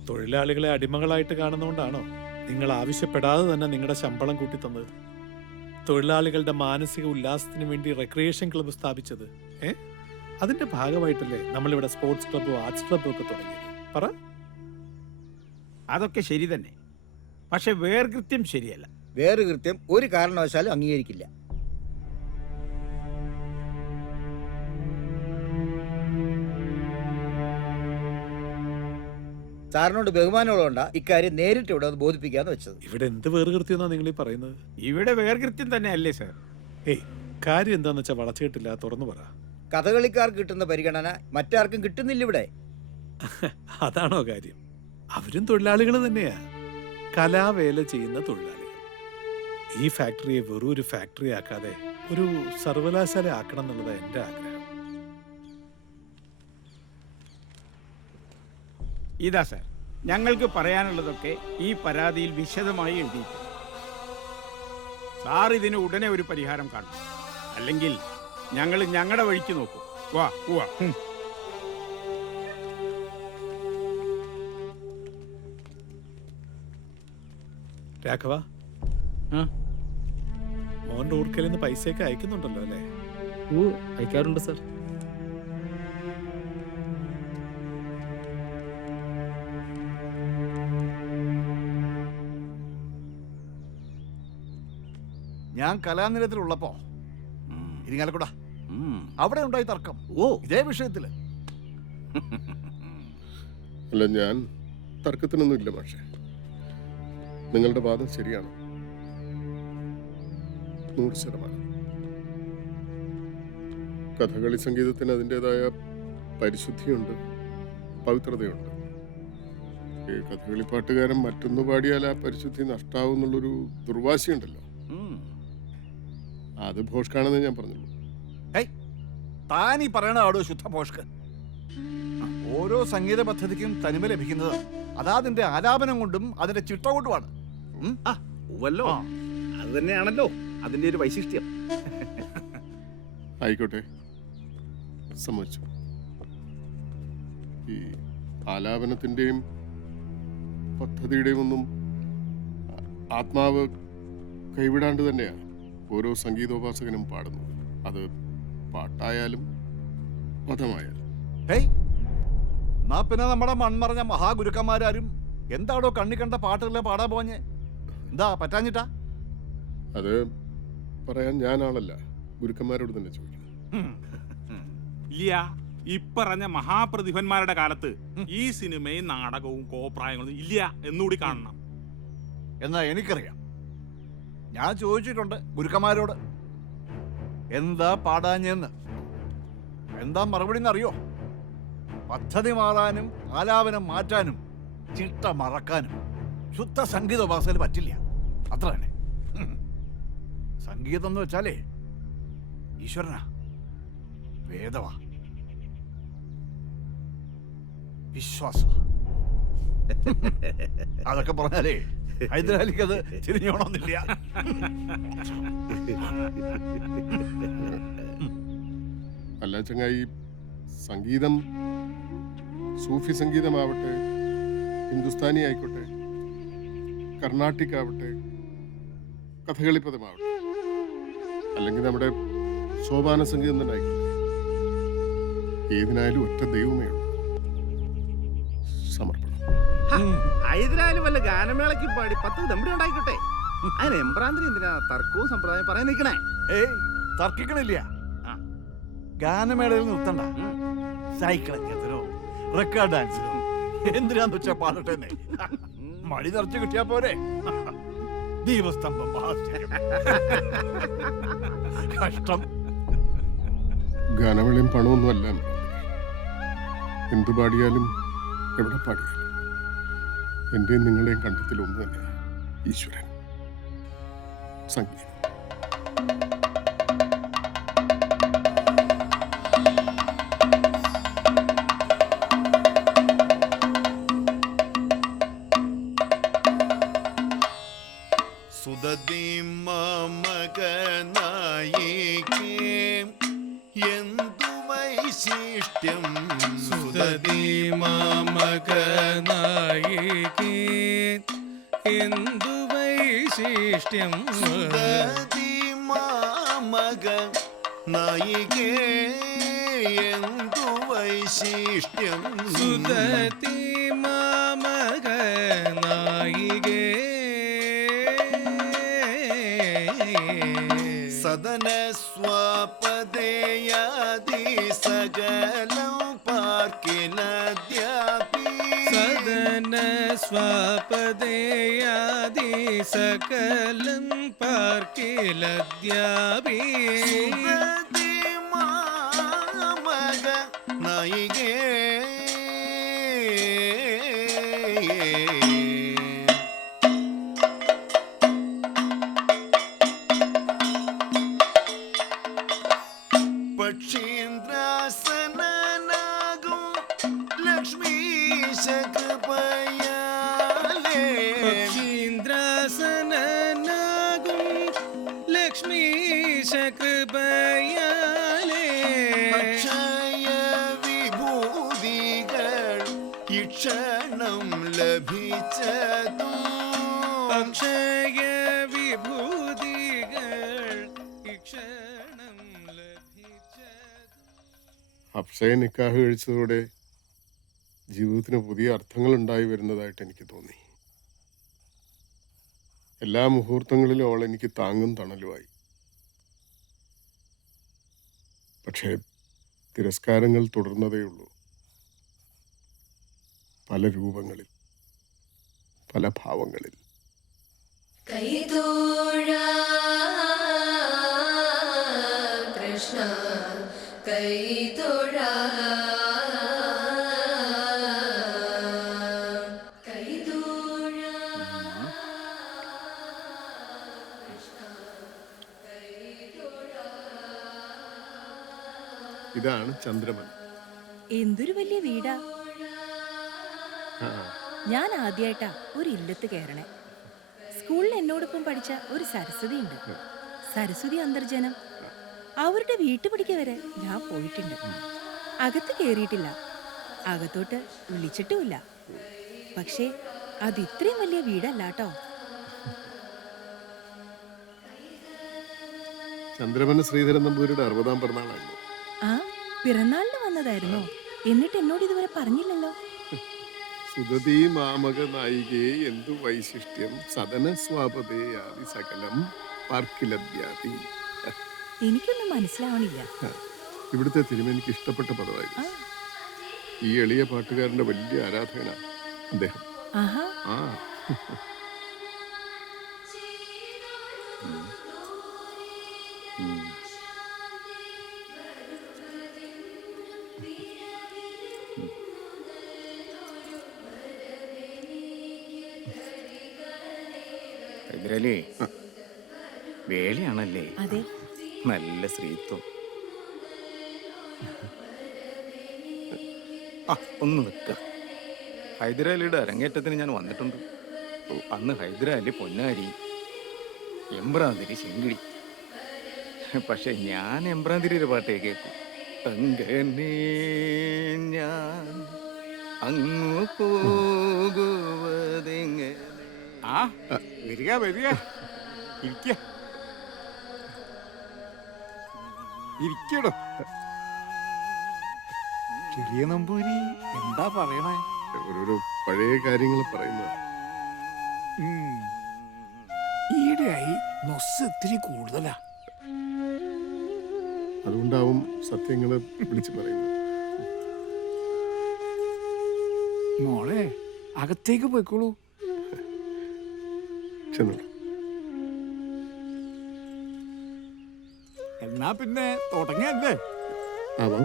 തൊഴിലാളികളെ അടിമകളായിട്ട് കാണുന്നതുകൊണ്ടാണോ നിങ്ങൾ ആവശ്യപ്പെടാതെ തന്നെ നിങ്ങളുടെ ശമ്പളം കൂട്ടിത്തന്നത്? തൊഴിലാളികളുടെ മാനസിക ഉല്ലാസത്തിന് വേണ്ടി റെക്രിയേഷൻ ക്ലബ്ബ് സ്ഥാപിച്ചത് അതിന്റെ ഭാഗമായിട്ടല്ലേ നമ്മളിവിടെ സ്പോർട്സ് ക്ലബ്ബും ആർട്സ് ക്ലബ്ബും ഒക്കെ തുടങ്ങിയത്? പറ. അതൊക്കെ ശരി തന്നെ, പക്ഷെ വേർകൃത്യം ശരിയല്ല. വേർകൃത്യം ഒരു കാരണവശാലും അംഗീകരിക്കില്ല. സാറിനോട് ബഹുമാനമുള്ളതുകൊണ്ടാ ഇക്കാര്യം നേരിട്ട് ഇവിടെ ബോധിപ്പിക്കാന്ന് വെച്ചത്. ഇവിടെ എന്ത് വേർകൃത്യം എന്നാ നിങ്ങൾ ഈ പറയുന്നത്? ഇവിടെ വേർകൃത്യം തന്നെ അല്ലേ സാർ? കാര്യം എന്താന്ന് വെച്ചാൽ വളച്ചിട്ടില്ല, തുറന്നു പറ. കഥകളിക്കാർക്ക് കിട്ടുന്ന പരിഗണന മറ്റാർക്കും കിട്ടുന്നില്ല ഇവിടെ. അതാണോ കാര്യം? അവരും തൊഴിലാളികൾ തന്നെയാ, കലാവേല ചെയ്യുന്ന തൊഴിലാളികൾ. ഈ ഫാക്ടറിയെ വെറും ഒരു ഫാക്ടറി ആക്കാതെ ഒരു സർവകലാശാല ആക്കണം എന്നുള്ളത് എൻ്റെ ആഗ്രഹം. ഇതാ സാർ, ഞങ്ങൾക്ക് പറയാനുള്ളതൊക്കെ ഈ പരാതിയിൽ വിശദമായി എഴുതിയിട്ടുണ്ട്. സാർ ഇതിന് ഉടനെ ഒരു പരിഹാരം കാണും, അല്ലെങ്കിൽ ഞങ്ങൾ ഞങ്ങളുടെ വഴിക്ക് നോക്കും. വാ വാ. രാഘവ, മോന്റെ ഊർക്കലിൽ നിന്ന് പൈസയൊക്കെ അയക്കുന്നുണ്ടല്ലോ അല്ലേ? അയക്കാറുണ്ട് സാർ. ഞാൻ കലാനിലയത്തിലുള്ളപ്പോ ഇരിങ്ങാലക്കുട അവിടെ ഉണ്ടായി തർക്കം ഇതേ വിഷയത്തില്. അല്ല, ഞാൻ തർക്കത്തിനൊന്നും ഇല്ല പക്ഷേ നിങ്ങളുടെ വാദം ശരിയാണ് 100%. കഥകളി സംഗീതത്തിന് അതിൻ്റെതായ പരിശുദ്ധിയുണ്ട്, പവിത്രതയുണ്ട്. ഈ കഥകളി പാട്ടുകാരൻ മറ്റൊന്ന് പാടിയാൽ ആ പരിശുദ്ധി നഷ്ടാവും എന്നുള്ളൊരു ദുർവാശിയുണ്ടല്ലോ, അത് ഭോഷ്കാണെന്ന് ഞാൻ പറഞ്ഞുള്ളൂ. താനീ പറയണ ആടോ ശുദ്ധ ഭോഷ്കൻ. ഓരോ സംഗീത പദ്ധതിക്കും തനിമ ലഭിക്കുന്നത് അതാതിന്റെ ആലാപനം കൊണ്ടും അതിന്റെ ചിട്ട കൊണ്ടുമാണ്. അത് തന്നെയാണല്ലോ അതിന്റെ ഒരു വൈശിഷ്ട്യം. ആയിക്കോട്ടെ, സമ്മതിച്ചു. ഈ ആലാപനത്തിൻ്റെയും പദ്ധതിയുടെയും ഒന്നും ആത്മാവ് കൈവിടാണ്ട് തന്നെയാണ് ഓരോ സംഗീതോപാസകനും പാടുന്നത്. അത് പാട്ടായാലും പദമായാലും. പിന്നെ നമ്മുടെ മൺമറഞ്ഞ മഹാഗുരുക്കന്മാരും എന്താടോ കണ്ണി കണ്ട പാട്ടുകളെ പാടാൻ പോഞ്ഞേ? എന്താ പറ്റാഞ്ഞിട്ടാ? അത് പറയാൻ ഞാൻ ആളല്ല, ഗുരുക്കന്മാരോട് തന്നെ ചോദിക്കണം. ഇല്ല, ഇപ്പറഞ്ഞ മഹാപ്രതിഭന്മാരുടെ കാലത്ത് ഈ സിനിമയും നാടകവും കോപ്രായങ്ങളും ഇല്ല എന്നുകൂടി കാണണം. എന്നാ എനിക്കറിയാം, ഞാൻ ചോദിച്ചിട്ടുണ്ട് ഗുരുക്കന്മാരോട് എന്താ പാടാഞ്ഞെന്ന്. എന്താ മറുപടി എന്നറിയോ? പദ്ധതി മാറാനും ആലാപനം മാറ്റാനും ചിട്ട മറക്കാനും ശുദ്ധ സംഗീതോപാസന പറ്റില്ല, അത്ര തന്നെ. സംഗീതം എന്ന് വെച്ചാലേ ഈശ്വരനാ, വേദവാ, വിശ്വാസ. അതൊക്കെ പറഞ്ഞാലേ ഹൈദരാലിക്ക് അത് തിരിഞ്ഞോണമെന്നില്ല. അല്ല ചങ്ങായി, സംഗീതം സൂഫി സംഗീതമാവട്ടെ ഹിന്ദുസ്ഥാനി ആയിക്കോട്ടെ, കർണാട്ടിക് ആവട്ടെ, കഥകളിപ്പദമാവട്ടെ, അല്ലെങ്കിൽ നമ്മുടെ സോപാന സംഗീതം തന്നെ ആയിക്കോട്ടെ, ഏതിനായാലും ഒറ്റ ദൈവമേ ഉള്ളൂ, സമർപ്പണം. ഹൈദരാലും വല്ല ഗാനമേളയ്ക്ക് പാടി 10 ദമ്പടി ഉണ്ടായിക്കോട്ടെ. അതിന് എംബ്രാന്തിരി എന്തിനാ തർക്കവും സമ്പ്രദായം പറയാൻ നിൽക്കണേ? ഏയ് തർക്കിക്കണില്ല. ഗാനമേളയിൽ നിർത്തണ്ട. സൈക്കിൾ എത്തിയതിനോ റെക്കോർഡ് ഡാൻസിനോ എന്തിനാന്ന് വെച്ചാ പാടട്ടെ. മടി നിറച്ചു കിട്ടിയാ പോരെ. ദീപസ്തംഭം കഷ്ടം. ഗാനമേളയും പണമൊന്നുമല്ല. എന്തു പാടിയാലും എവിടെ പാടിയാലും എൻ്റെയും നിങ്ങളുടെയും കണ്ടത്തിൽ ഒന്ന് തന്നെയാണ് ഈശ്വരൻ, സംഗീതം. സുദതി മകനായിക്കേ എന്തു വൈശിഷ്ട്യം, സുദതി മകനായിക്കേ എന്തു വൈശിഷ്ട്യം, സുദതി മകനായിക്കേ എന്തു വൈശിഷ്ട്യം, സുദതി മകനായികേ സദന സ്വപദേയാദി സകലം പാർക്കിലദ്യാപി, സദന സ്വപദേയാദി സകലം പാർക്കിലദ്യാപി, സുദതി മകനായികേ പക്ഷീന്ദ്രാസനാകും ലക്ഷ്മീശകൃപയാലേ, പക്ഷീന്ദ്രാസനാകും ലക്ഷ്മീശകൃപയാലേ, അക്ഷയ വിഭൂതികൾ ഇക്ഷണം ലഭിച്ചതും, അക്ഷയ വിഭൂതികൾ ഇക്ഷണം ലഭിച്ചതും. അപ്സയ നിക്കാഹ് കഴിച്ചതോടെ ജീവിതത്തിന് പുതിയ അർത്ഥങ്ങൾ ഉണ്ടായി വരുന്നതായിട്ട് എനിക്ക് തോന്നി. എല്ലാ മുഹൂർത്തങ്ങളിലും അവൾ എനിക്ക് താങ്ങും തണലുമായി. പക്ഷേ തിരസ്കാരങ്ങൾ തുടർന്നതേയുള്ളൂ. പല രൂപങ്ങളിൽ, പല ഭാവങ്ങളിൽ. കൈതോഴാ കൃഷ്ണ കൈതോഴാ കൈതോഴാ ഇതാണ് ചന്ദ്രമൻ. എന്തൊരു വലിയ വീടാ. ആ, ഞാൻ ആദ്യമായിട്ടാ ഒരു ഇല്ലത്ത് കയറണേ. സ്കൂളിൽ എന്നോടൊപ്പം പഠിച്ച ഒരു സരസ്വതി ഉണ്ട്, സരസ്വതി അന്തർജനം. അവരുടെ വീട്ടുപടിക്ക് വരെ ഞാൻ പോയിട്ടുണ്ട്. അകത്ത് കയറിയിട്ടില്ല, അകത്തോട്ട് വിളിച്ചിട്ടുമില്ല. പക്ഷേ അത് ഇത്രയും വലിയ വീടല്ലാട്ടോ. ചന്ദ്രമന് ശ്രീധരൻ നമ്പൂരിയുടെ 60-ാം പിറന്നാളായിരുന്നു. ആ, പിറന്നാളിന് വന്നതായിരുന്നോ? എന്നിട്ട് എന്നോട് ഇതുവരെ പറഞ്ഞില്ലല്ലോ. സുദതി മാമക നായികേ എന്തു വൈശിഷ്ട്യം, സദന സ്വാപതേയാദി സകലം പാർക്കിലദ്യാതി. എനിക്കൊന്നും മനസ്സിലാവണില്ല. ഇവിടുത്തെ തിരുമേനിക്ക് ഇഷ്ടപ്പെട്ട പദമായിരുന്നു. ഈ എളിയ പാട്ടുകാരന്റെ വലിയ ആരാധകനാണ് അദ്ദേഹം. ആഹാ. ആ ഹൈദരലി, വേളിയാണല്ലേ? അതെ. നല്ല സ്ത്രീത്വം. ആ, ഒന്ന് നിൽക്ക. ഹൈദരാലിയുടെ അരങ്ങേറ്റത്തിന് ഞാൻ വന്നിട്ടുണ്ട്. അന്ന് ഹൈദരാലി പൊന്നാരി, എംബ്രാന്തിരി ശിങ്കിടി. പക്ഷെ ഞാൻ എംബ്രാന്തിരിയുടെ പാട്ടേ കേൾക്കും. അങ്ങനെ ഞാൻ അങ്ങു പോകും വരിക വരിക ഇരിക്ക ഇരിക്കടോ. ചെറിയ നമ്പൂരി എന്താ പറയണേ? ഓരോരോ പഴയ കാര്യങ്ങൾ പറയുന്നത്. ഈയിടെയായി നൊസ് ഇത്തിരി കൂടുതലാ. അതുകൊണ്ടാവും സത്യങ്ങള് വിളിച്ചു പറയുന്നത്. മോളെ അകത്തേക്ക് പോയിക്കോളൂ. ചെന്നോളൂ. എന്നാ പിന്നെ തുടങ്ങിയല്ലേ? ആവാം.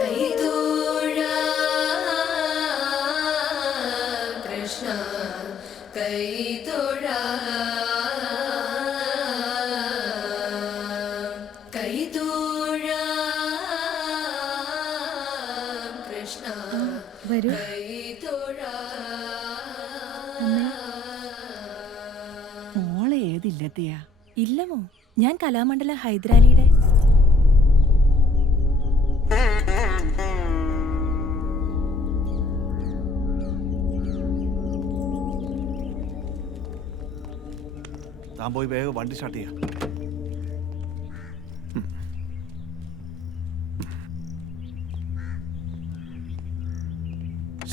കൈതോഴാ കൃഷ്ണ കൈതോഴാ കൈതോഴാ കൃഷ്ണ വരൂ. കൈതോഴാ. മോളെ ഏതില്ലത്തെയാ? ഇല്ലമോ, ഞാൻ കലാമണ്ഡലം ഹൈദരാലിയുടെ. താൻ പോയി വേഗം വണ്ടി സ്റ്റാർട്ട് ചെയ്യാം.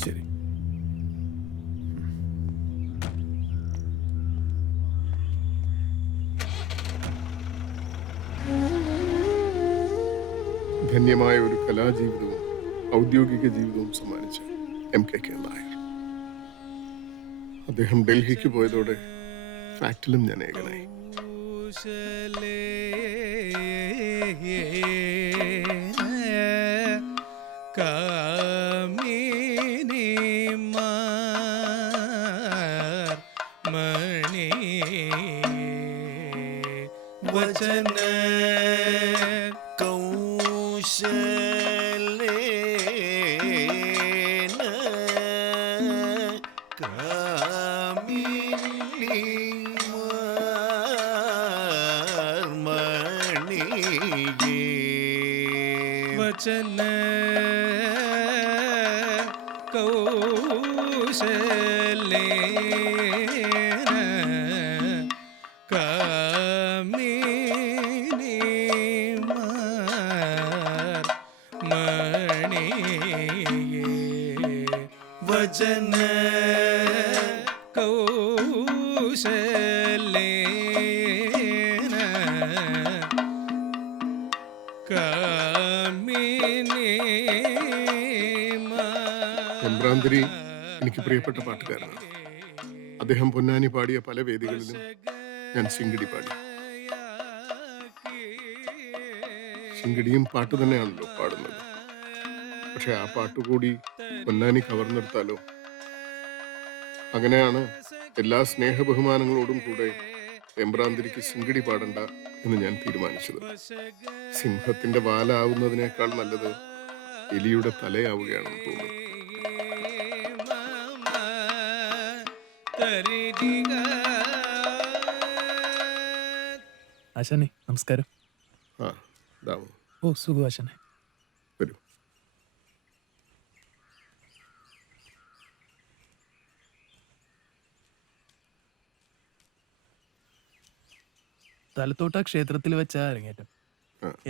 ശരി. ധന്യമായ ഒരു കലാജീവിതവും ഔദ്യോഗിക ജീവിതവും സമ്മാനിച്ച MKK നായർ. അദ്ദേഹം ഡൽഹിക്ക് പോയതോടെ ഫാക്ടിലും ഞാൻ ഏകനായി. മണി വചന കൗശലേന കാമിനിമണിയേ വചന കൗശലേന വചന കൗശലേന എംബ്രാന്തിരി എനിക്ക് പ്രിയപ്പെട്ട പാട്ടുകാരനാണ്. അദ്ദേഹം പൊന്നാനി പാടിയ പല വേദികളിലും ഞാൻ സിംഗിടി പാടി. സിംഗിടിയും പാട്ട് തന്നെയാണല്ലോ പാടുന്നത്. പക്ഷെ ആ പാട്ടുകൂടി പൊന്നാനി കവർന്നെടുത്താലോ? അങ്ങനെയാണ് എല്ലാ സ്നേഹബഹുമാനങ്ങളോടും കൂടെ എംബ്രാന്തിരിക്ക് സിംഗിടി പാടണ്ട എന്ന് ഞാൻ തീരുമാനിച്ചത്. സിംഹത്തിന്റെ വാലാവുന്നതിനേക്കാൾ നല്ലത് എലിയുടെ തലയാവുകയാണെന്ന് തോന്നുന്നു. ആശാനെ നമസ്കാരം. ആ ദാമു. ഓ സുഖം ആശാനെ. വരൂ. തലത്തോട്ട ക്ഷേത്രത്തിൽ വെച്ച അരങ്ങേറ്റം.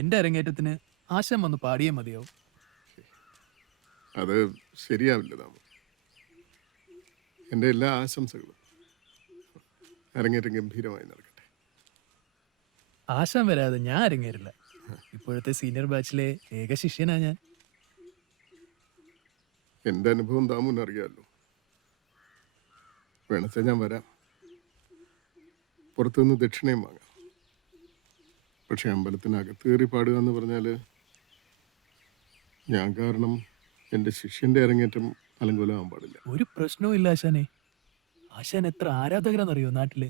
എന്റെ അരങ്ങേറ്റത്തിന് ആശാൻ വന്ന് പാടിയേ മതിയാവും. അത് ശരിയാവില്ല ദാമു. എൻ്റെ എല്ലാ ആശംസകളും. അരങ്ങേറ്റം ഗംഭീരമായി നടക്കട്ടെ. ആശാൻ വരാതെ ഞാൻ അരങ്ങേറില്ല. ഇപ്പോഴത്തെ സീനിയർ ബാച്ചിലെ ഏക ശിഷ്യനാ ഞാൻ. എൻ്റെ അനുഭവം ദാമുവിന് അറിയാമല്ലോ. വേണച്ച ഞാൻ വരാം. പുറത്തുനിന്ന് ദക്ഷിണയും വാങ്ങാം. പക്ഷെ അമ്പലത്തിനകത്ത് കയറി പാടുക എന്ന് പറഞ്ഞാൽ ഞാൻ കാരണം എൻ്റെ ശിഷ്യൻ്റെ അരങ്ങേറ്റം അലങ്കോലമാകാൻ പാടില്ല. ഒരു പ്രശ്നവും ഇല്ല ആശാനെ. ആശാൻ എത്ര ആരാധകരാന്നറിയോ നാട്ടില്.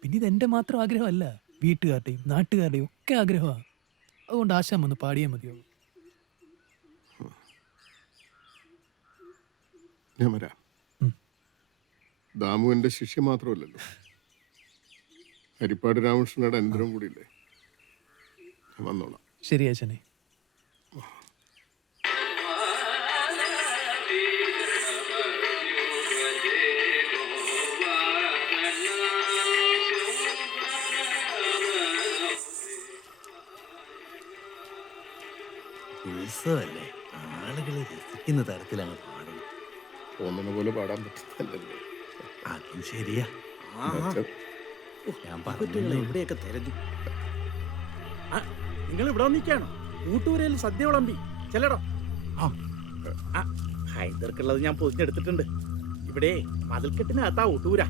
പിന്നെ ഇത് എൻ്റെ മാത്രം ആഗ്രഹമല്ല, വീട്ടുകാരുടെയും നാട്ടുകാരുടെയും ഒക്കെ ആഗ്രഹമാണ്. അതുകൊണ്ട് ആശാൻ വന്ന് പാടിയേ മതിയോ. ഞാൻ വരാം. ദാമു എൻ്റെ ശിഷ്യ മാത്രമല്ലല്ലോ, ഹരിപ്പാട് രാമകൃഷ്ണയുടെ അനന്തരം കൂടിയില്ലേ. ഞാൻ വന്നോളാം. ശരി അച്ഛനെ. ഉത്സവല്ലേ, ആളുകൾ രസിക്കുന്ന തരത്തിലാണ് പാടുന്നത്. തോന്നുന്ന പോലെ പാടാൻ പറ്റുന്നല്ലോ. അതും ശരിയാ. ഞാൻ കുട്ടികളെ എവിടെയൊക്കെ തെരഞ്ഞു. നിങ്ങൾ ഇവിടെ വന്നിക്കാണോ? കൂട്ടുപുരയിൽ സദ്യ വിളമ്പി ചെല്ലടോ. ഹൈദർക്കുള്ളത് ഞാൻ പൊതിഞ്ഞെടുത്തിട്ടുണ്ട്. ഇവിടെ മതിൽക്കെട്ടിനകത്താ ഊട്ടൂര.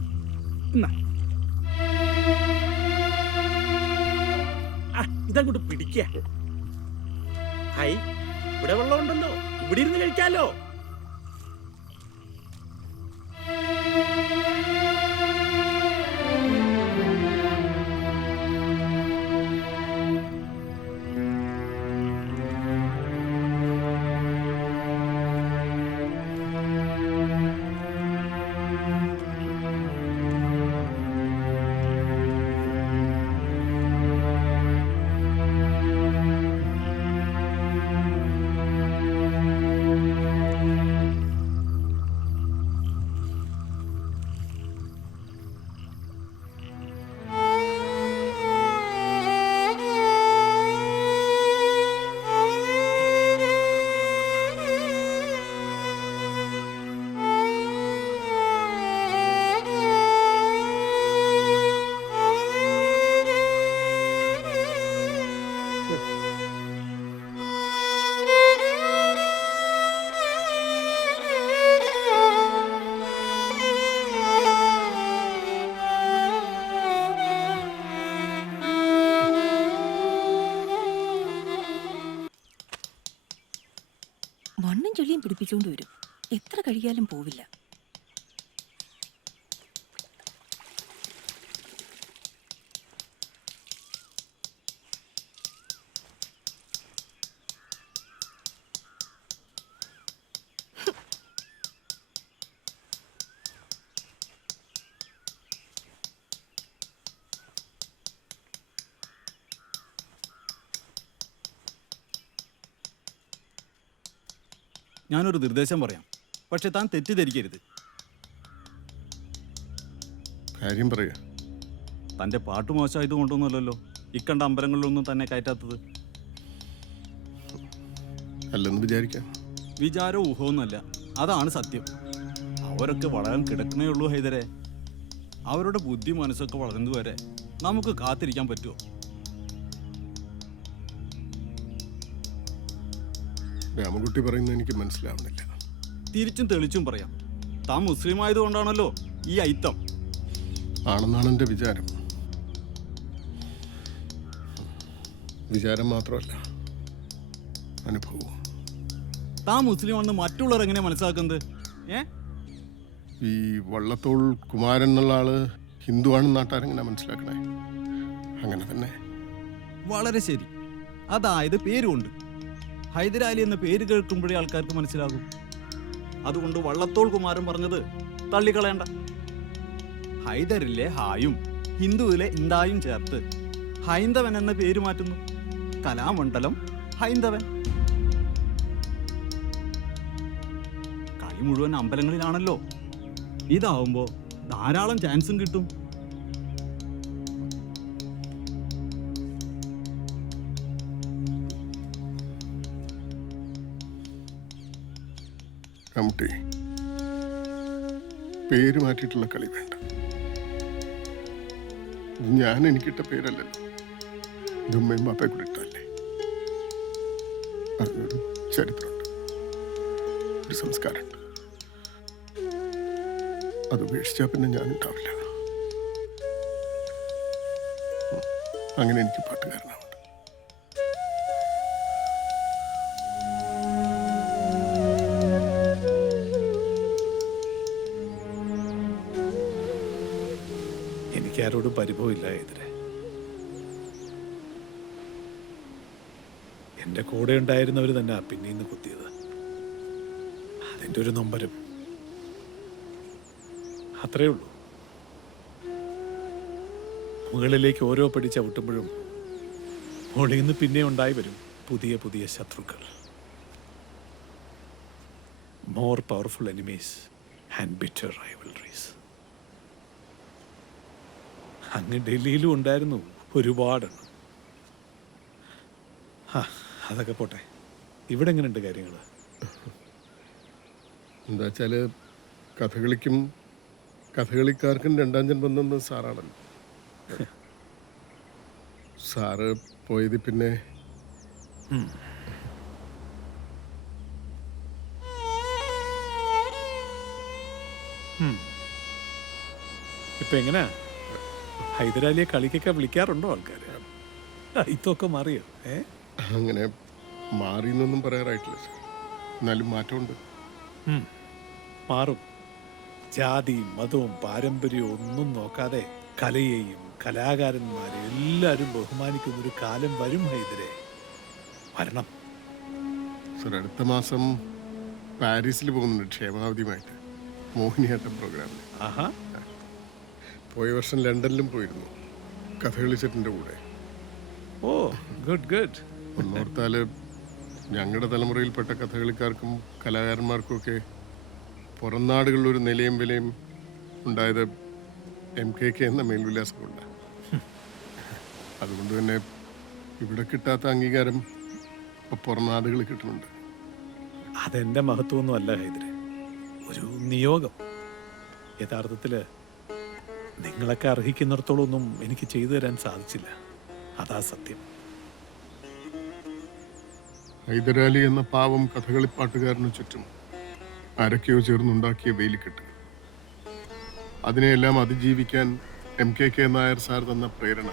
ഇതങ്ങോട്ട് പിടിക്ക. ഹൈ, ഇവിടെ വെള്ളമുണ്ടല്ലോ, ഇവിടെ ഇരുന്ന് കഴിക്കാലോ. മണ്ണും ചൊല്ലിയും പിടിപ്പിച്ചുകൊണ്ട് വരും. എത്ര കഴിയാലും പോവില്ല. ഞാനൊരു നിർദ്ദേശം പറയാം, പക്ഷെ താൻ തെറ്റിദ്ധരിക്കരുത്. കാര്യം പറയാ. തൻ്റെ പാട്ട് മോശമായത് കൊണ്ടൊന്നുമല്ലല്ലോ ഇക്കണ്ട അമ്പലങ്ങളിലൊന്നും തന്നെ കയറ്റാത്തത്. അല്ലെന്ന് വിചാരിക്കാം. വിചാരോ ഊഹമൊന്നുമല്ല, അതാണ് സത്യം. അവരൊക്കെ വളരാൻ കിടക്കണേ ഉള്ളൂ ഹൈദരെ. അവരുടെ ബുദ്ധി മനസ്സൊക്കെ വളർന്നതുവരെ നമുക്ക് കാത്തിരിക്കാൻ പറ്റുമോ? രാമകുട്ടി പറയുന്നത് എനിക്ക് മനസ്സിലാവുന്നില്ല. തിരിച്ചും തെളിച്ചും പറയാം, താൻ മുസ്ലിം ആയതുകൊണ്ടാണല്ലോ ഈ ഐത്തം. ആണെന്നാണ് എൻ്റെ വിചാരം. വിചാരം മാത്രമല്ല, അനുഭവം. താൻ മുസ്ലിം ആണെന്ന് മറ്റുള്ളവർ എങ്ങനെ മനസ്സിലാക്കുന്നത്? ഈ വള്ളത്തോൾ കുമാരൻ എന്നുള്ള ആള് ഹിന്ദുവാണെന്ന് നാട്ടുകാരെങ്ങനെ മനസ്സിലാക്കണേ? അങ്ങനെ തന്നെ. വളരെ ശരി. അതായത് പേരുകൊണ്ട് ഹൈദരാലി എന്ന പേര് കേൾക്കുമ്പോഴേ ആൾക്കാർക്ക് മനസ്സിലാകും. അതുകൊണ്ട് വള്ളത്തോൾ കുമാരൻ പറഞ്ഞത് തള്ളിക്കളയണ്ട. ഹൈദരിലെ ഹായും ഹിന്ദുവിലെ ഇന്തായും ചേർത്ത് ഹൈന്ദവൻ എന്ന പേര് മാറ്റുന്നു. കലാമണ്ഡലം ഹൈന്ദവൻ. കളി മുഴുവൻ അമ്പലങ്ങളിലാണല്ലോ. ഇതാവുമ്പോ ധാരാളം ചാൻസും കിട്ടും. കമ്മിറ്റി പേര് മാറ്റിയിട്ടുള്ള കളി വേണ്ട. ഞാൻ എനിക്കിട്ട പേരല്ലല്ലോ, ഇതുമ്മയും ബാപ്പയെ കൂടെ ഇട്ടല്ലേ. അതിനൊരു ചരിത്രമുണ്ട്, ഒരു സംസ്കാരമുണ്ട്. അത് ഉപേക്ഷിച്ചാൽ പിന്നെ ഞാനുണ്ടാവില്ല. അങ്ങനെ എനിക്ക് പാട്ടുകാരനാവും. എനിക്കാരോടും പരിഭവമില്ല എതിരെ. എൻ്റെ കൂടെ ഉണ്ടായിരുന്നവർ തന്നെ പിന്നീന്ന് കുത്തിയത്. അതിൻ്റെ ഒരു നൊമ്പരം അത്രേ ഉള്ളൂ. മുകളിലേക്ക് ഓരോ പടി ചവിട്ടുമ്പോഴും മുകളിൽ നിന്ന് പിന്നെ ഉണ്ടായി വരും പുതിയ പുതിയ ശത്രുക്കൾ. More powerful enemies and bitter rivalries. അങ്ങ് ഡൽഹിയിലും ഉണ്ടായിരുന്നു ഒരുപാടെണ്ണം. അതൊക്കെ പോട്ടെ, ഇവിടെ എങ്ങനെയുണ്ട് കാര്യങ്ങൾ? എന്താ വെച്ചാൽ കഥകളിക്കും കഥകളിക്കാർക്കും രണ്ടാം ജന്മം തന്ന സാറാണല്ലോ. സാറ് പോയത് പിന്നെ ഇപ്പൊ എങ്ങനെയാ? ഹൈദരാലിയെ കളിക്കൊക്കെ വിളിക്കാറുണ്ടോ ആൾക്കാർ? ഇതൊക്കെ മാറിയോ? അങ്ങനെ മാറിയെന്നൊന്നും പറയാറായിട്ടില്ല സാർ. എന്നാലും മാറ്റമുണ്ട്. മാറും. ജാതിയും മതവും പാരമ്പര്യവും ഒന്നും നോക്കാതെ കലയെയും കലാകാരന്മാരെയും എല്ലാവരും ബഹുമാനിക്കുന്ന ഒരു കാലം വരും ഹൈദരെ. വരണം. സാർ അടുത്ത മാസം പാരീസിൽ പോകുന്നുണ്ട് ക്ഷേമാവധിയുമായിട്ട്, മോഹിനിയാട്ടം പ്രോഗ്രാമിൽ. പോയ വർഷം ലണ്ടനിലും പോയിരുന്നു കഥകളി സെറ്റിൻ്റെ കൂടെ. ഓ ഗുഡ് ഗുഡ്. ഒന്നോർത്താൽ ഞങ്ങളുടെ തലമുറയിൽപ്പെട്ട കഥകളിക്കാർക്കും കലാകാരന്മാർക്കും ഒക്കെ പുറം നാടുകളിൽ ഒരു നിലയും വിലയും ഉണ്ടായത് MKK എന്ന മേൽവിലാസം കൊണ്ടാണ്. അതുകൊണ്ട് തന്നെ ഇവിടെ കിട്ടാത്ത അംഗീകാരം ഇപ്പോൾ പുറം നാടുകളിൽ കിട്ടുന്നുണ്ട്. അതെൻ്റെ മഹത്വമൊന്നും അല്ല ഹൈദരെ, ഒരു നിയോഗം. യഥാർത്ഥത്തിൽ നിങ്ങളൊക്കെ അർഹിക്കുന്നിടത്തോളം ഒന്നും എനിക്ക് ചെയ്തു തരാൻ സാധിച്ചില്ല. അതാ സത്യം. ഹൈദരാലി എന്ന പാവം കഥകളിപ്പാട്ടുകാരനു ചുറ്റും ആരൊക്കെയോ ചേർന്നുണ്ടാക്കിയ വേലിക്കെട്ട്, അതിനെയെല്ലാം അതിജീവിക്കാൻ MKK നായർ സാർ തന്ന പ്രേരണ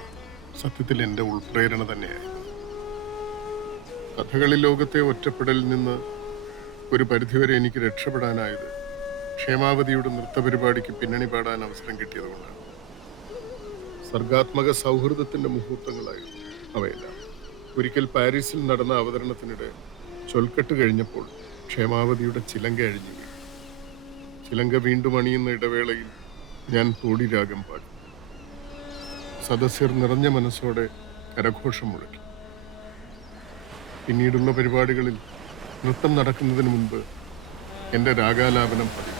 സത്യത്തിൽ എൻ്റെ ഉൾപ്രേരണ തന്നെയായിരുന്നു. കഥകളി ലോകത്തെ ഒറ്റപ്പെടലിൽ നിന്ന് ഒരു പരിധിവരെ എനിക്ക് രക്ഷപ്പെടാനായത് ക്ഷേമാവതിയുടെ നൃത്തപരിപാടിക്ക് പിന്നണി പാടാൻ അവസരം കിട്ടിയതുകൊണ്ടാണ്. സർഗാത്മക സൗഹൃദത്തിൻ്റെ മുഹൂർത്തങ്ങളായിരുന്നു അവയെല്ലാം. ഒരിക്കൽ പാരീസിൽ നടന്ന അവതരണത്തിനിടെ ചൊൽക്കെട്ട് കഴിഞ്ഞപ്പോൾ ക്ഷേമാവതിയുടെ ചിലങ്ക അഴിഞ്ഞു വീണു. ചിലങ്ക വീണ്ടും അണിയുന്ന ഇടവേളയിൽ ഞാൻ തോടി രാഗം പാടി. സദസ്യർ നിറഞ്ഞ മനസ്സോടെ കരഘോഷം മുഴക്കി. പിന്നീടുള്ള പരിപാടികളിൽ നൃത്തം നടക്കുന്നതിന് മുൻപ് എൻ്റെ രാഗാലാപനം പതിവായി.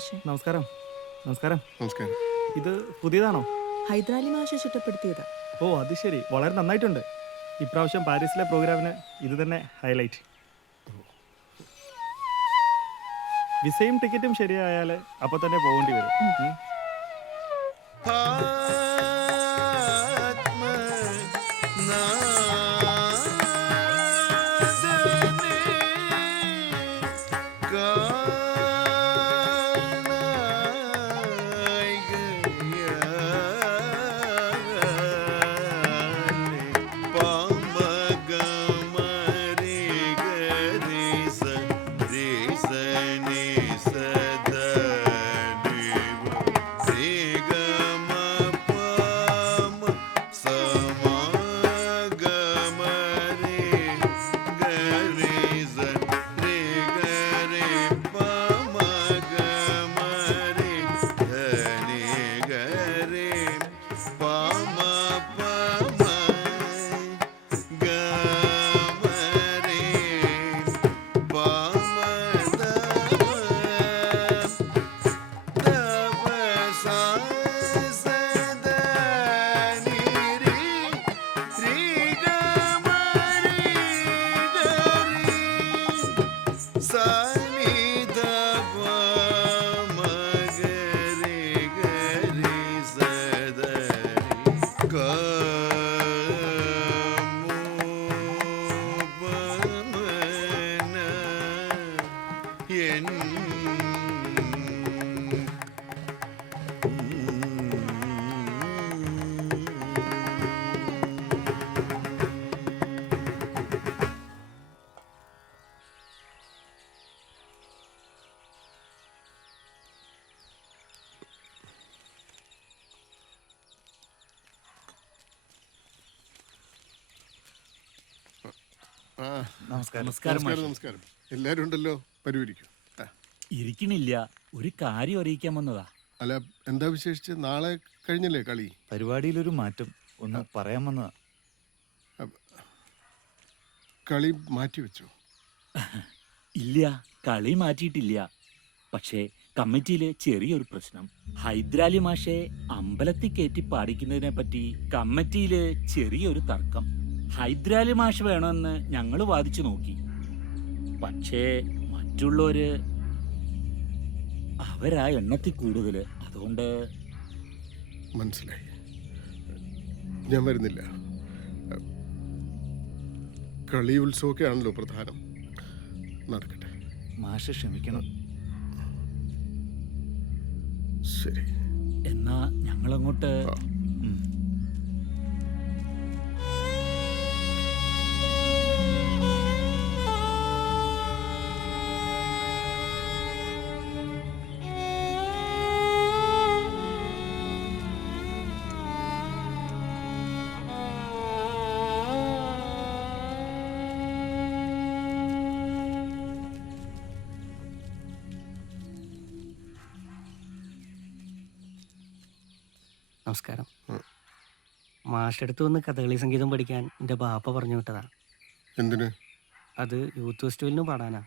മാഷെ. നമസ്കാരം. നമസ്കാരം. നമസ്കാരം. ഇത് പുതിയതാണോ? ഹൈദരാലി മാഷെ ചുറ്റപ്പെടുത്തിയതാ. ഓ അത് ശരി, വളരെ നന്നായിട്ടുണ്ട്. ഇപ്രാവശ്യം പാരീസിലെ പ്രോഗ്രാമിന് ഇത് തന്നെ ഹൈലൈറ്റ്. വിസയും ടിക്കറ്റും ശരിയായാൽ അപ്പോൾ തന്നെ പോകേണ്ടി വരും. നമസ്കാരം. നമസ്കാരം. എല്ലാരും ഉണ്ടല്ലോ, പരിഹരിക്കും. ഇരിക്കണില്ല, ഒരു കാര്യം അറിയിക്കാൻ വന്നതാ. അല്ല, എന്താ വിശേഷിച്ച്? നാളെ കഴിഞ്ഞല്ലേ കളി? പരിപാടിയിലൊരു മാറ്റം ഒന്ന് പറയാൻ വന്നതാ. കളി മാറ്റി വെച്ചോ? ഇല്ല, കളി മാറ്റിയിട്ടില്ല. പക്ഷേ കമ്മിറ്റിയിലെ ചെറിയൊരു പ്രശ്നം. ഹൈദരാലി മാഷെ അമ്പലത്തിൽ കയറ്റി പാടിക്കുന്നതിനെ പറ്റി കമ്മിറ്റിയില് ചെറിയൊരു തർക്കം. ഹൈദരാലി മാഷ് വേണമെന്ന് ഞങ്ങൾ വാദിച്ചു നോക്കി. പക്ഷേ മറ്റുള്ളവര് അവരാ എണ്ണത്തിൽ കൂടുതല്. അതുകൊണ്ട് മനസ്സിലായി. ഞാൻ വരുന്നില്ല. കളി ഉത്സവമൊക്കെ ആണല്ലോ പ്രധാനം. നടക്കട്ടെ. മാഷ് ക്ഷമിക്കണം. ശരി. എന്നാ ഞങ്ങളങ്ങോട്ട്. നമസ്കാരം. മാഷടുത്ത് വന്ന് കഥകളി സംഗീതം പഠിക്കാൻ എൻ്റെ ബാപ്പ പറഞ്ഞു വിട്ടതാ. എന്തിന്? അത് യൂത്ത് ഫെസ്റ്റിവലിന് പാടാനാ.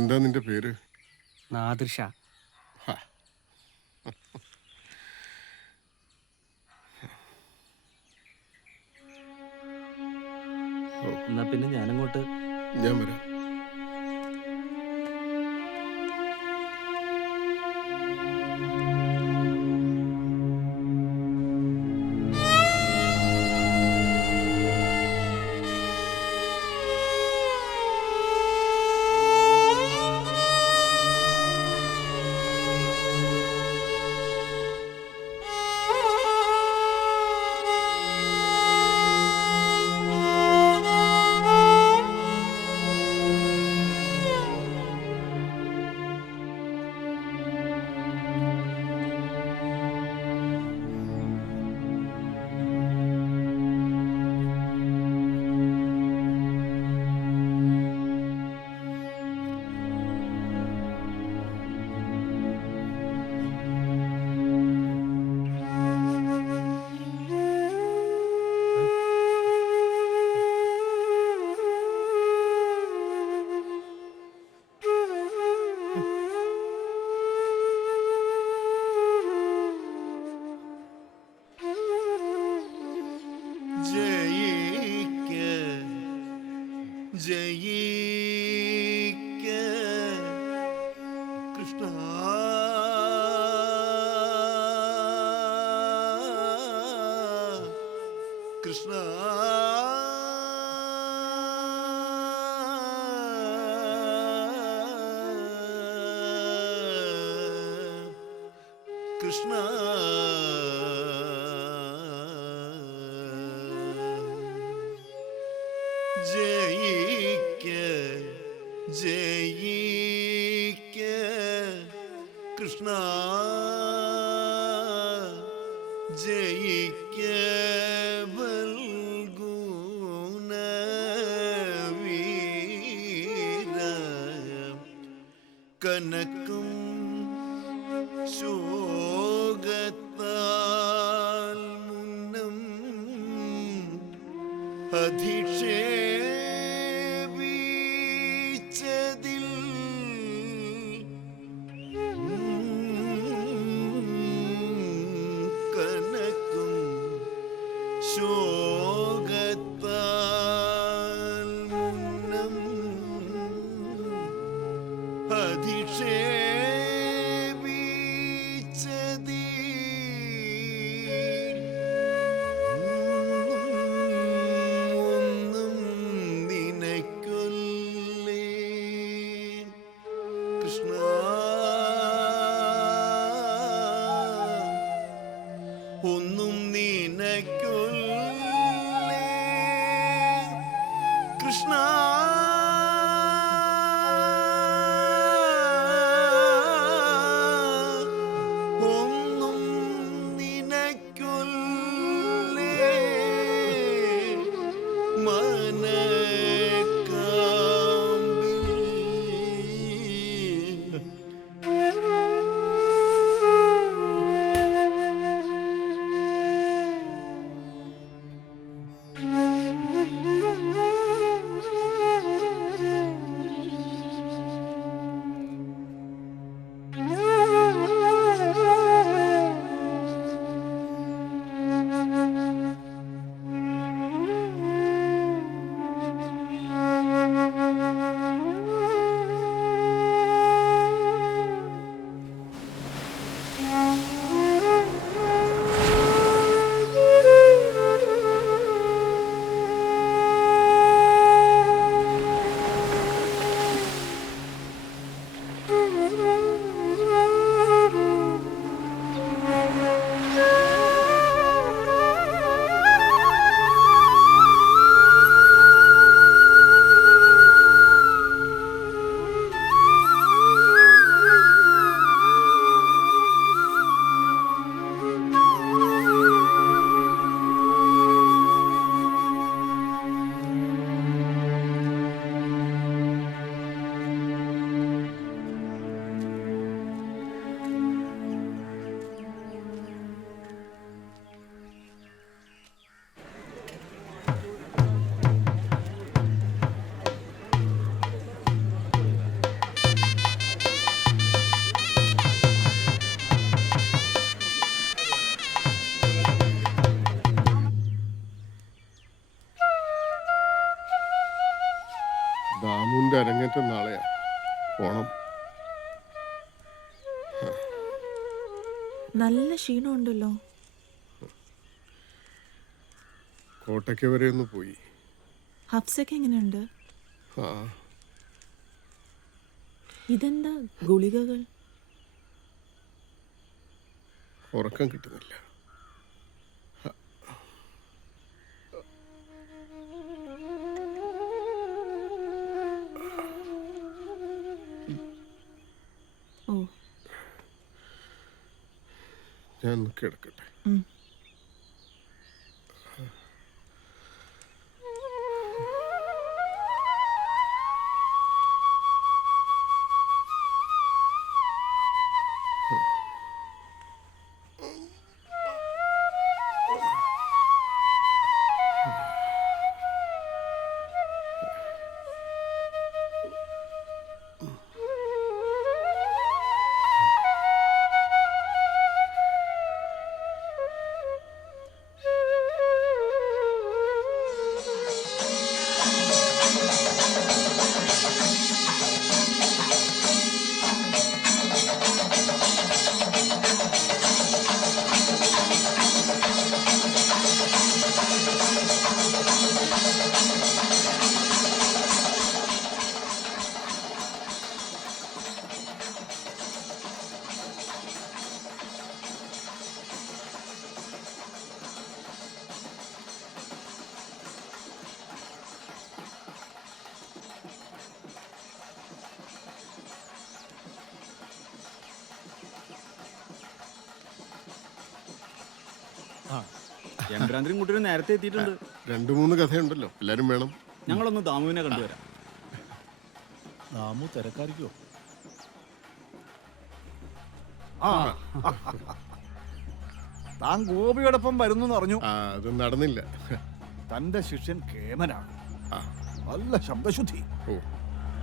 എന്താ നിന്റെ പേര്? നാദിർ ഷാ. എന്നാ പിന്നെ ഞാനങ്ങോട്ട്. ഞാൻ വരാം. ജയിക്ക കൃഷ്ണ കൃഷ്ണ കൃഷ്ണ ജയിക്ക ജയിക്ക കൃഷ്ണ ജയിക്ക ബൽഗുണ വീര കനക്കും ശോകത്താൽ മുന്നം അധിക്ഷേപിച്ചതിൽ കനക്കും ശോകത്താൽ മുന്നം ഒന്നും നിനക്കൊല്ലേ കൃഷ്ണ ഒന്നും നിനക്കൊല്ലേ കൃഷ്ണ ഒന്നും നിനക്കൊല്ലേ മനക്കാമ്പിൽ ദാമുവിന്റെ അരങ്ങേറ്റം നാളെയാ പോണം. നല്ല ക്ഷീണമുണ്ടല്ലോ. കോട്ടയ്ക്ക് വരെ ഒന്ന് പോയി. ഹഫ്സൊക്കെ എങ്ങനെയുണ്ട്? ആ ഇതെന്താ ഗുളികകൾ? ഉറക്കം കിട്ടുന്നില്ല. ഓ ഞാൻ കിടക്കട്ടെ. എംബ്രാന്തിരിയും കുട്ടിയും നേരത്തെ എത്തിയിട്ടുണ്ട്. 2-3 കഥയുണ്ടല്ലോ, എല്ലാരും വേണം. ഞങ്ങളൊന്ന് ദാമുവിനെ കണ്ടുവരാം. ദാമു തിരക്കാരിക്കോ? താൻ ഗോപിയോടൊപ്പം വരുന്നു അറിഞ്ഞു. അത് നടന്നില്ല. തന്റെ ശിഷ്യൻ കേമനാണ്. നല്ല ശബ്ദശുദ്ധി.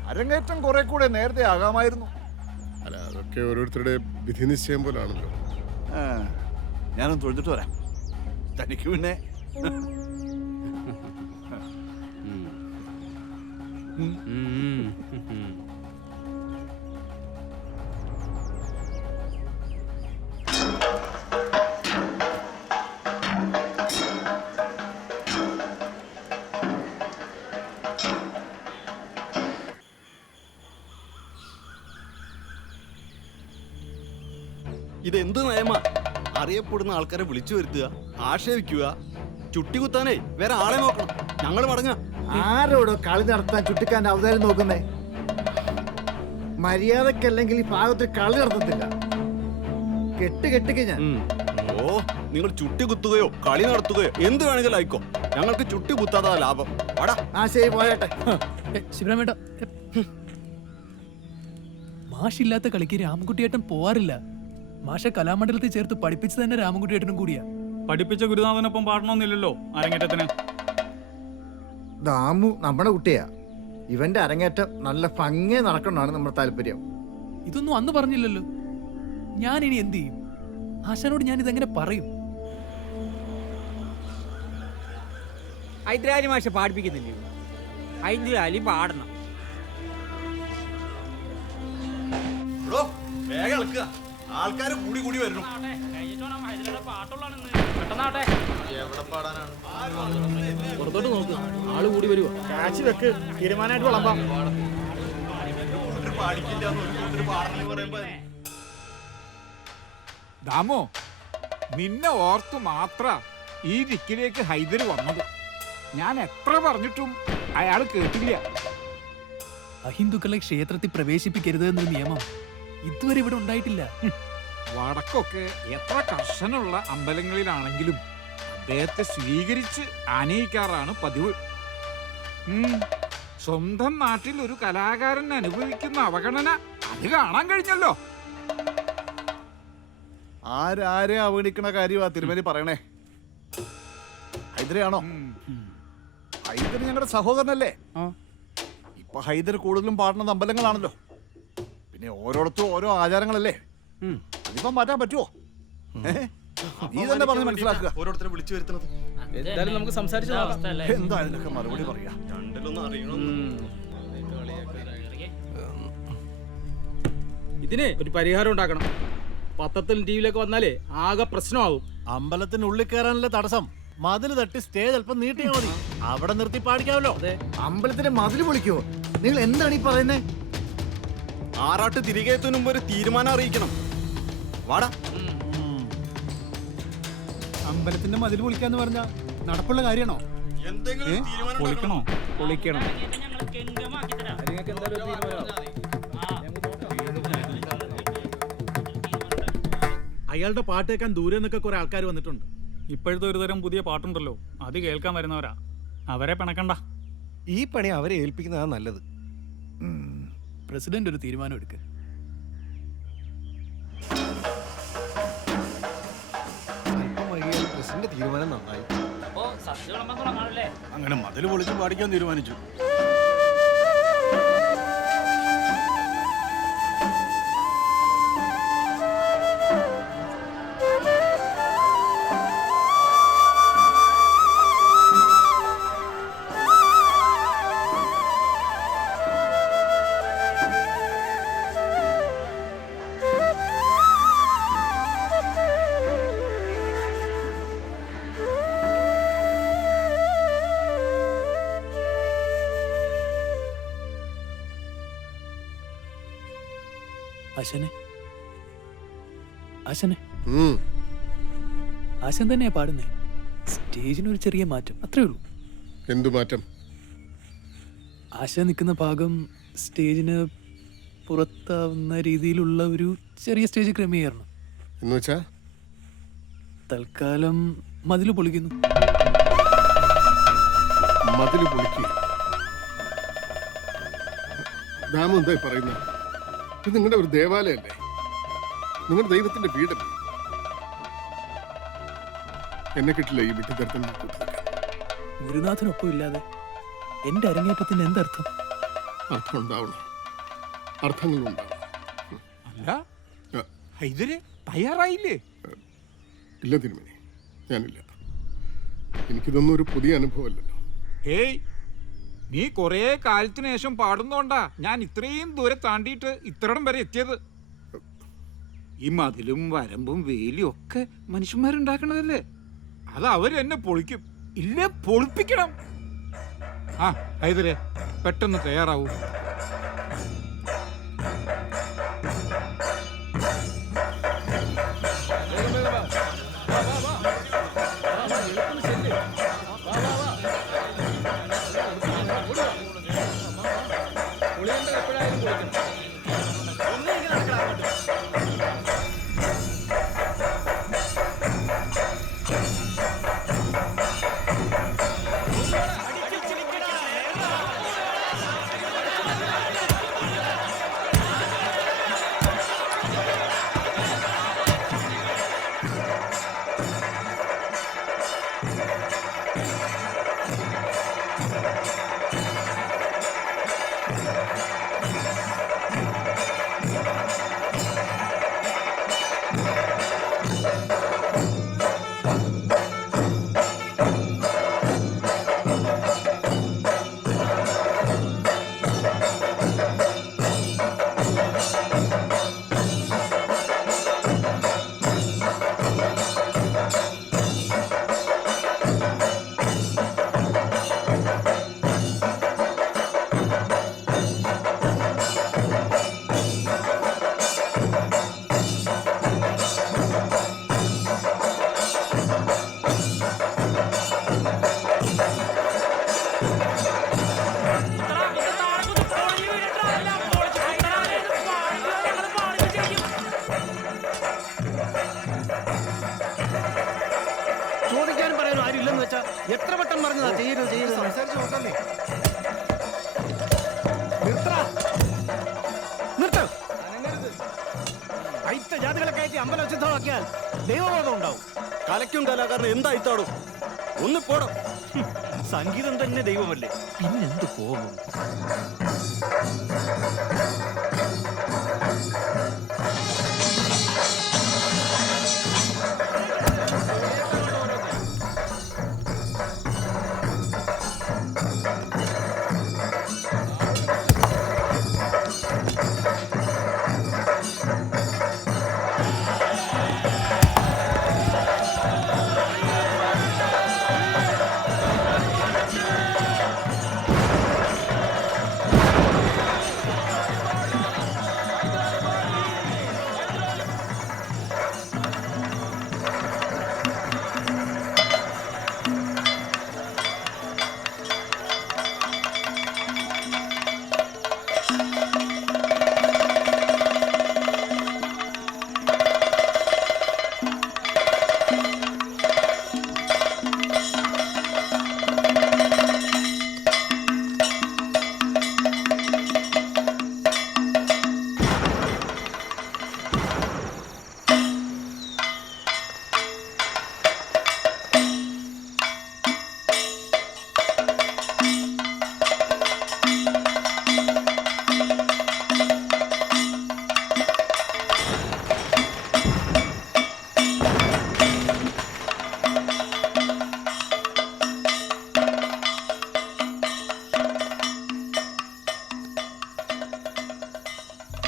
അരങ്ങേറ്റം കുറെ കൂടെ നേരത്തെ ആകാമായിരുന്നു. അല്ല, അതൊക്കെ ഓരോരുത്തരുടെ വിധി നിശ്ചയം പോലാണല്ലോ. ഞാനൊന്ന് തൊഴുതിട്ട് വരാം. തനിക്ക് പിന്നെ ഇതെന്ത് നയമാ? അറിയപ്പെടുന്ന ആൾക്കാരെ വിളിച്ചു വരുത്തുക, ആക്ഷേപിക്കുക, ചുട്ടി കുത്താനേ വേറെ ആളെ നോക്കണം. ഞങ്ങൾ മടങ്ങ. ആരോടോ കളി നടത്താൻ ചുട്ടിക്കാന്റെ അവതാരം നോക്കുന്നേ? മര്യാദക്കല്ലെങ്കിൽ ഈ ഭാഗത്ത് കളി നടത്തത്തില്ല. കെട്ടുക ഞാൻ. ഓ, നിങ്ങൾ ചുട്ടി കുത്തുകയോ കളി നടത്തുകയോ എന്ത് വേണമെങ്കിലും ആയിക്കോ. ഞങ്ങൾക്ക് ചുട്ടി കുത്താതാ ലാഭം. ആ ശരി, പോയട്ടെ. ശിവരാമേട്ട, മാഷില്ലാത്ത കളിക്ക് രാമൻകുട്ടിയേട്ടൻ പോവാറില്ല. മാഷ കലാമണ്ഡലത്തിൽ ചേർത്ത് പഠിപ്പിച്ചു തന്നെ രാമൻകുട്ടിയേട്ടനും കൂടിയാ. പഠിപ്പിച്ച ഗുരുനാഥനൊപ്പം പാടണമെന്നില്ലല്ലോ അരങ്ങേറ്റത്തിന്. ദാമു നമ്മുടെ കുട്ടിയാ. ഇവന്റെ അരങ്ങേറ്റം നല്ല ഭംഗി നടക്കണമെന്നാണ് നമ്മുടെ താല്പര്യം. ഇതൊന്നും അന്ന് പറഞ്ഞില്ലല്ലോ. ഞാൻ ഇനി എന്ത് ചെയ്യും? ആശാനോട് ഞാൻ ഇതെങ്ങനെ പറയും? ഹൈദരാലി മാഷ പാടിപ്പിക്കുന്നില്ലേ? ഹൈദരാലി പാടണം. ആൾക്കാർ കൂടി കൂടി വരുന്നു. പുറത്തോട്ട് നോക്കുക, ആള് കൂടി വരുവാ. കാശി വെക്ക്, തീരുമാനമായിട്ട് വിളമ്പാം. ദാമോ, നിന്നെ ഓർത്തു മാത്ര ഈ ദിക്കിലേക്ക് ഹൈദര് വന്നത്. ഞാൻ എത്ര പറഞ്ഞിട്ടും അയാൾ കേട്ടില്ല. അഹിന്ദുക്കളെ ക്ഷേത്രത്തിൽ പ്രവേശിപ്പിക്കരുത് എന്നൊരു നിയമം ഇതുവരെ ഇവിടെ ഉണ്ടായിട്ടില്ല. വടക്കൊക്കെ എത്ര കർശനമുള്ള അമ്പലങ്ങളിലാണെങ്കിലും അദ്ദേഹത്തെ സ്വീകരിച്ച് ആനയിക്കാറാണ് പതിവ്. സ്വന്തം നാട്ടിൽ ഒരു കലാകാരൻ അനുഭവിക്കുന്ന അവഗണന അത് കാണാൻ കഴിഞ്ഞല്ലോ. ആരാരെ അവഗണിക്കണ കാര്യമാ തിരുമേനി പറയണേ? ഹൈദരയാണോ? ഹൈദർ ഞങ്ങളുടെ സഹോദരനല്ലേ? ഇപ്പൊ ഹൈദർ കൂടുതലും പാടുന്നത് അമ്പലങ്ങളാണല്ലോ. പിന്നെ ഓരോടത്തും ഓരോ ആചാരങ്ങളല്ലേ? അതിപ്പം മാറ്റാൻ പറ്റുമോ? നീ തന്നെ പറഞ്ഞ് മനസ്സിലാക്കുക. ഓരോരുത്തരെ വിളിച്ചു വരുത്തുന്നത് എന്തായാലും നമുക്ക് സംസാരിച്ച് നോക്കാം. എന്താ ഇതിനൊക്കെ മറുപടി പറയാ? ഇതിന് ഒരു പരിഹാരം ഉണ്ടാക്കണം. പത്രത്തിലും ടിവിയിലൊക്കെ വന്നാലേ ആകെ പ്രശ്നമാകും. അമ്പലത്തിനുള്ളിൽ കയറാനുള്ള തടസ്സം മതിൽ തട്ടി സ്റ്റേജ് അല്പം നീട്ടിയാ മതി. അവിടെ നിർത്തി പാടിക്കാമല്ലോ. അമ്പലത്തിന്റെ മതിൽ പൊളിക്കോ? നിങ്ങൾ എന്താണ് ഈ പറയുന്നത്? ആറാട്ട് തിരികെ എത്തുന്ന മുമ്പ് ഒരു തീരുമാനം അറിയിക്കണം. വാടാ. അമ്പലത്തിന്റെ മതിൽ പൊളിക്കാന്ന് പറഞ്ഞ നടപ്പുള്ള കാര്യമാണോ? പൊളിക്കണോ? പൊളിക്കണം. അയാളുടെ പാട്ട് കേൾക്കാൻ ദൂരെ നിന്നൊക്കെ കുറെ ആൾക്കാർ വന്നിട്ടുണ്ട്. ഇപ്പോഴത്തെ ഒരു തരം പുതിയ പാട്ടുണ്ടല്ലോ, അത് കേൾക്കാൻ വരുന്നവരാ. അവരെ പിണക്കണ്ട. ഈ പണി അവരെ ഏൽപ്പിക്കുന്നതാണ് നല്ലത്. പ്രസിഡന്റ് ഒരു തീരുമാനം എടുക്കുക. പ്രസിഡന്റ് തീരുമാനം നന്നായി. അങ്ങനെ മതിൽ പൊളിച്ച് പാടിക്കാൻ തീരുമാനിച്ചു. ആശാനെ, ആശാനെ, ആശാൻ തന്നെയാ പാടുന്നേ. സ്റ്റേജിനൊരു ചെറിയ മാറ്റം, അത്രേ ഉള്ളൂ. എന്തു മാറ്റം? ആശാൻ നിൽക്കുന്ന ഭാഗം സ്റ്റേജിന് പുറത്താവുന്ന രീതിയിലുള്ള ഒരു ചെറിയ സ്റ്റേജ് ക്രമീകരണം. എന്നുവെച്ചാ തൽക്കാലം മതില് പൊളിക്കുന്നു. മതില് പൊളിക്കുക? രാമു എന്തായി പറയുന്നത്? ഇത് നിങ്ങളുടെ ഒരു ദേവാലയല്ലേ? നിങ്ങളുടെ ദൈവത്തിന്റെ വീടല്ലേ? എന്നെ കിട്ടില്ല ഈ വിട്ടുതരത്തിൽ. ഗുരുനാഥനൊപ്പം ഇല്ലാതെ എന്റെ അരങ്ങേറ്റത്തിന് എന്തർത്ഥം? അർത്ഥം ഉണ്ടാവണം, അർത്ഥങ്ങളുണ്ടാവണം. അല്ല ഹൈദര് തയ്യാറായില്ലേ? ഇല്ല തിരുമേനി, ഞാനില്ല. എനിക്കിതൊന്നും ഒരു പുതിയ അനുഭവമല്ലല്ലോ. ഹേയ്, നീ കുറേ കാലത്തിന് ശേഷം പാടുന്നോണ്ടാ ഞാൻ ഇത്രയും ദൂരെ താണ്ടിയിട്ട് ഇത്രയിടം വരെ എത്തിയത്. ഈ മതിലും വരമ്പും വേലിയും ഒക്കെ മനുഷ്യന്മാരുണ്ടാക്കണതല്ലേ? അത് അവര് എന്നെ പൊളിക്കും, ഇല്ലേ പൊളിപ്പിക്കണം. ആ ഹൈദരെ, പെട്ടെന്ന് തയ്യാറാവൂ. ചോദിക്കാനും പറയാനും ആരും ഇല്ലെന്ന് വെച്ചാ എത്ര വട്ടം പറഞ്ഞതാ ചെയ്യരുത് ചെയ്യരുത്. സംസാരിച്ച് നോക്കാന്നേ. നിർത്തം. അയിത്ത ജാതികളെ കയറ്റി അമ്പലം അശുദ്ധമാക്കിയാൽ ദൈവബോധം ഉണ്ടാവും. കലയ്ക്കും കലാകാരനും എന്തായിത്താടും? ഒന്ന് പോടും. സംഗീതം തന്നെ ദൈവമല്ലേ, പിന്നെന്ത് കോപം?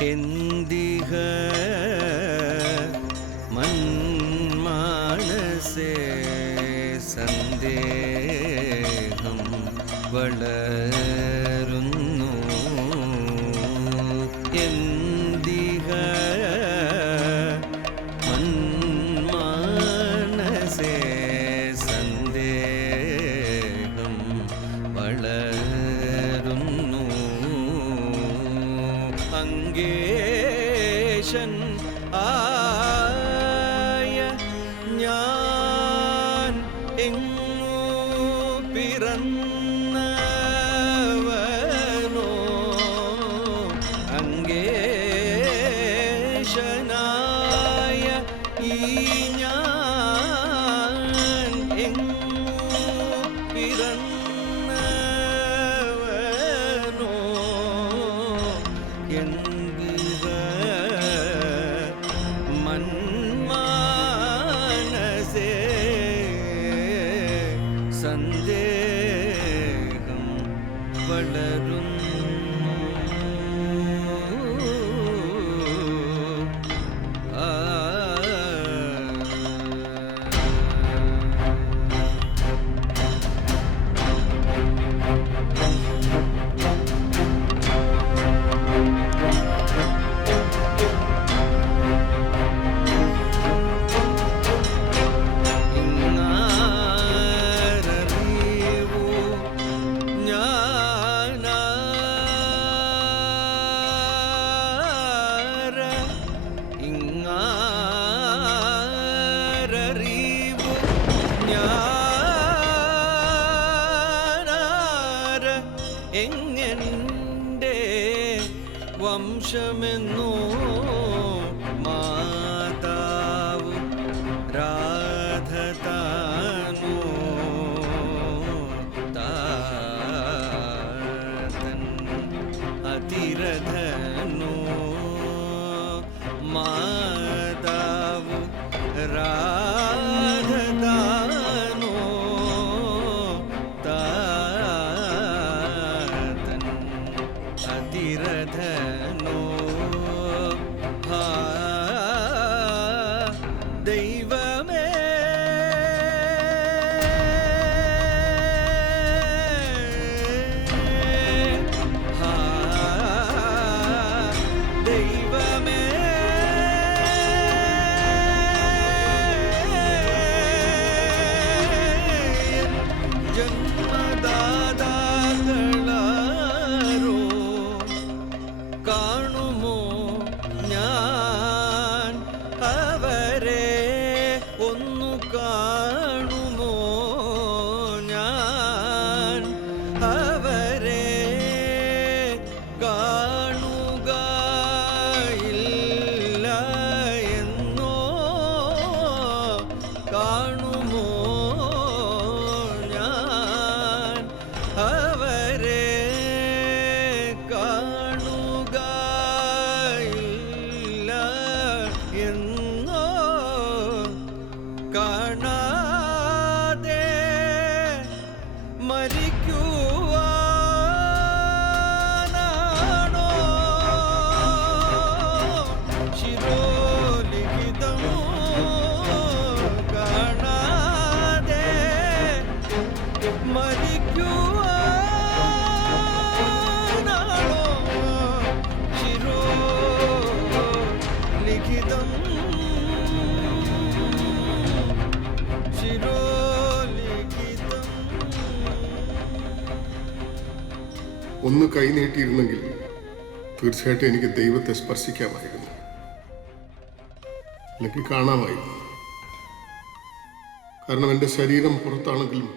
എന്തിഹ മന്മാനസേ സന്ദേഹം വളരുന്നു. എന്തിഹ മന്മാനസേ സന്ദേഹം വളരുന്നു. അങ്കേശൻ ആയ ഞാൻ വളരുന്നു ആ എങ്ങെൻ്റെ വംശമെന്നോ മാതാവ് രാധ താനോ താതൻ അതിരഥനോ മാതാവ് രാധ താനോ താതൻ അതിരഥനോ ദൈവമേ ദൈവമേ ജന്മദാതാക്കളാരോ കാണുമോ ഞാൻ അവരെ ഒന്നു കാണുമോ ഞാൻ അവരെ കാണുകയില്ല എന്നോ കാണുമോ ഞാൻ അവരെ കാണുകയില്ല എന്നോ കാണാതെ മരിക്കുവാനാണോ ശിരോലിഖിതം കാണാതെ മരിക്കുവാനാണോ ശിരോലിഖിതം ശിരോലിഖിതം ഒന്ന് കൈ നീട്ടിയിരുന്നെങ്കിൽ തീർച്ചയായിട്ടും എനിക്ക് ദൈവത്തെ സ്പർശിക്കാമായിരുന്നു, അല്ലെങ്കിൽ കാണാമായിരുന്നു. കാരണം എൻ്റെ ശരീരം പുറത്താണെങ്കിലും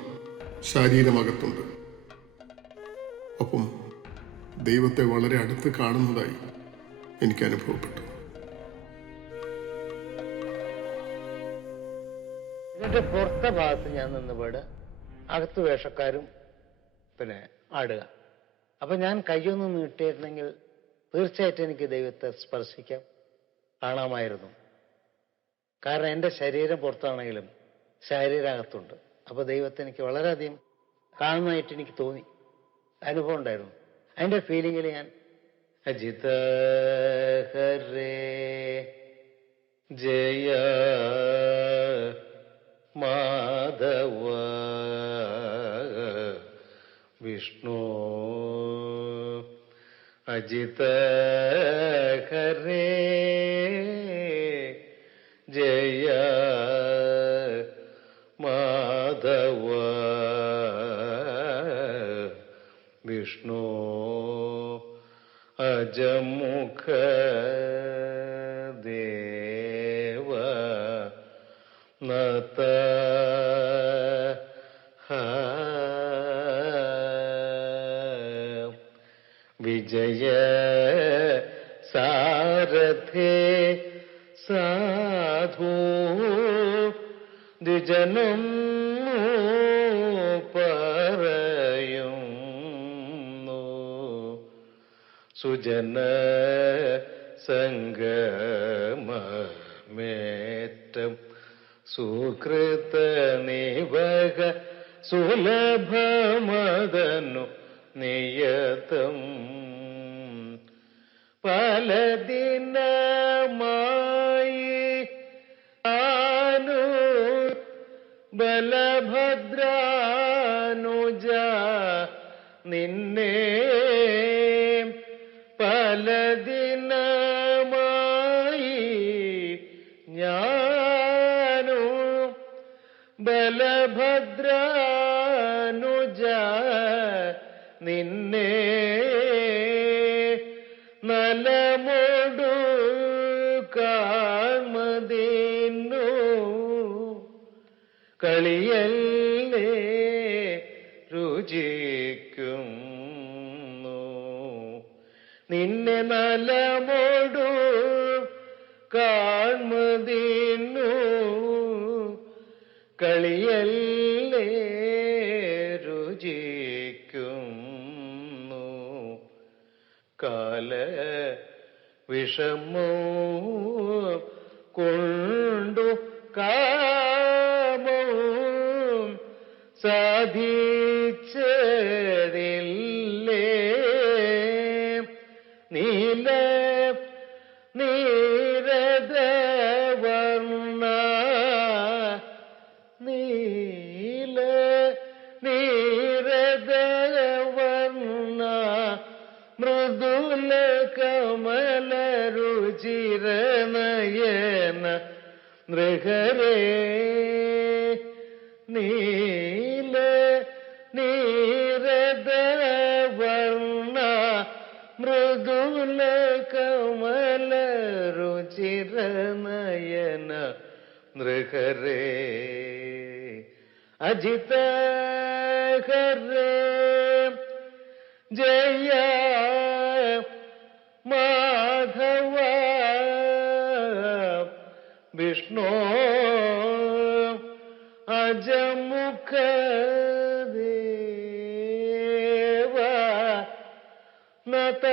ശരീരം അകത്തുണ്ട്. ഒപ്പം ദൈവത്തെ വളരെ അടുത്ത് കാണുന്നതായി എനിക്ക് അനുഭവപ്പെട്ടു. ഇതിന്റെ പുറത്തെ ഭാഗത്ത് ഞാൻ നിന്നപാട് അകത്ത് വേഷക്കാരും പിന്നെ ആടുക. അപ്പൊ ഞാൻ കയ്യൊന്ന് നീട്ടിയിരുന്നെങ്കിൽ തീർച്ചയായിട്ടും എനിക്ക് ദൈവത്തെ സ്പർശിക്കാം, കാണാമായിരുന്നു. കാരണം എൻ്റെ ശരീരം പുറത്താണെങ്കിലും ശരീരം അകത്തുണ്ട്. അപ്പൊ ദൈവത്തെ എനിക്ക് വളരെയധികം കാണുന്നതായിട്ട് എനിക്ക് തോന്നി, അനുഭവം ഉണ്ടായിരുന്നു. അതിന്റെ ഫീലിങ്ങിൽ ഞാൻ അജിത ഹരേ ജയ മാധവ വിഷ്ണു അജിത ഹരേ ജയ മാധവ വിഷ്ണു അജമുഖ ദേവ നത വിജയ സാരഥേ സാധു ദ്വിജനം പറയുന്നു സുജന സംഗമേറ്റം സുകൃത നിവക സുലഭമദനു നിയതം പല ദിനമായി ആനു ബലഭദ്രാനുജ നിന്നെ പല ദിനമായി ഞാനു ബലഭദ്രാനുജ നിന്നെ നലമോടു കാൺമതിന്നു കളിയല്ലേ രുചിക്കുന്നു നിന്നെ നലമോടു കാൺമതിന്നു കളിയല്ലേ രുചിക്കുന്നു കാല വിഷമോ കൊണ്ടു കാമോ സാധിച്ചതില്ലേ നീല നീരദവർണ്ണ നീല നീരദവർണ്ണ മൃദുല കമല രുചിരനയന നൃഹരേ നീല നീരദവർണ്ണ മൃദുല കമല രുചിരനയന നൃഹരേ അജിത ഹരേ ജയ മാധവ വിഷ്ണു അജമുഖ ദേവ നത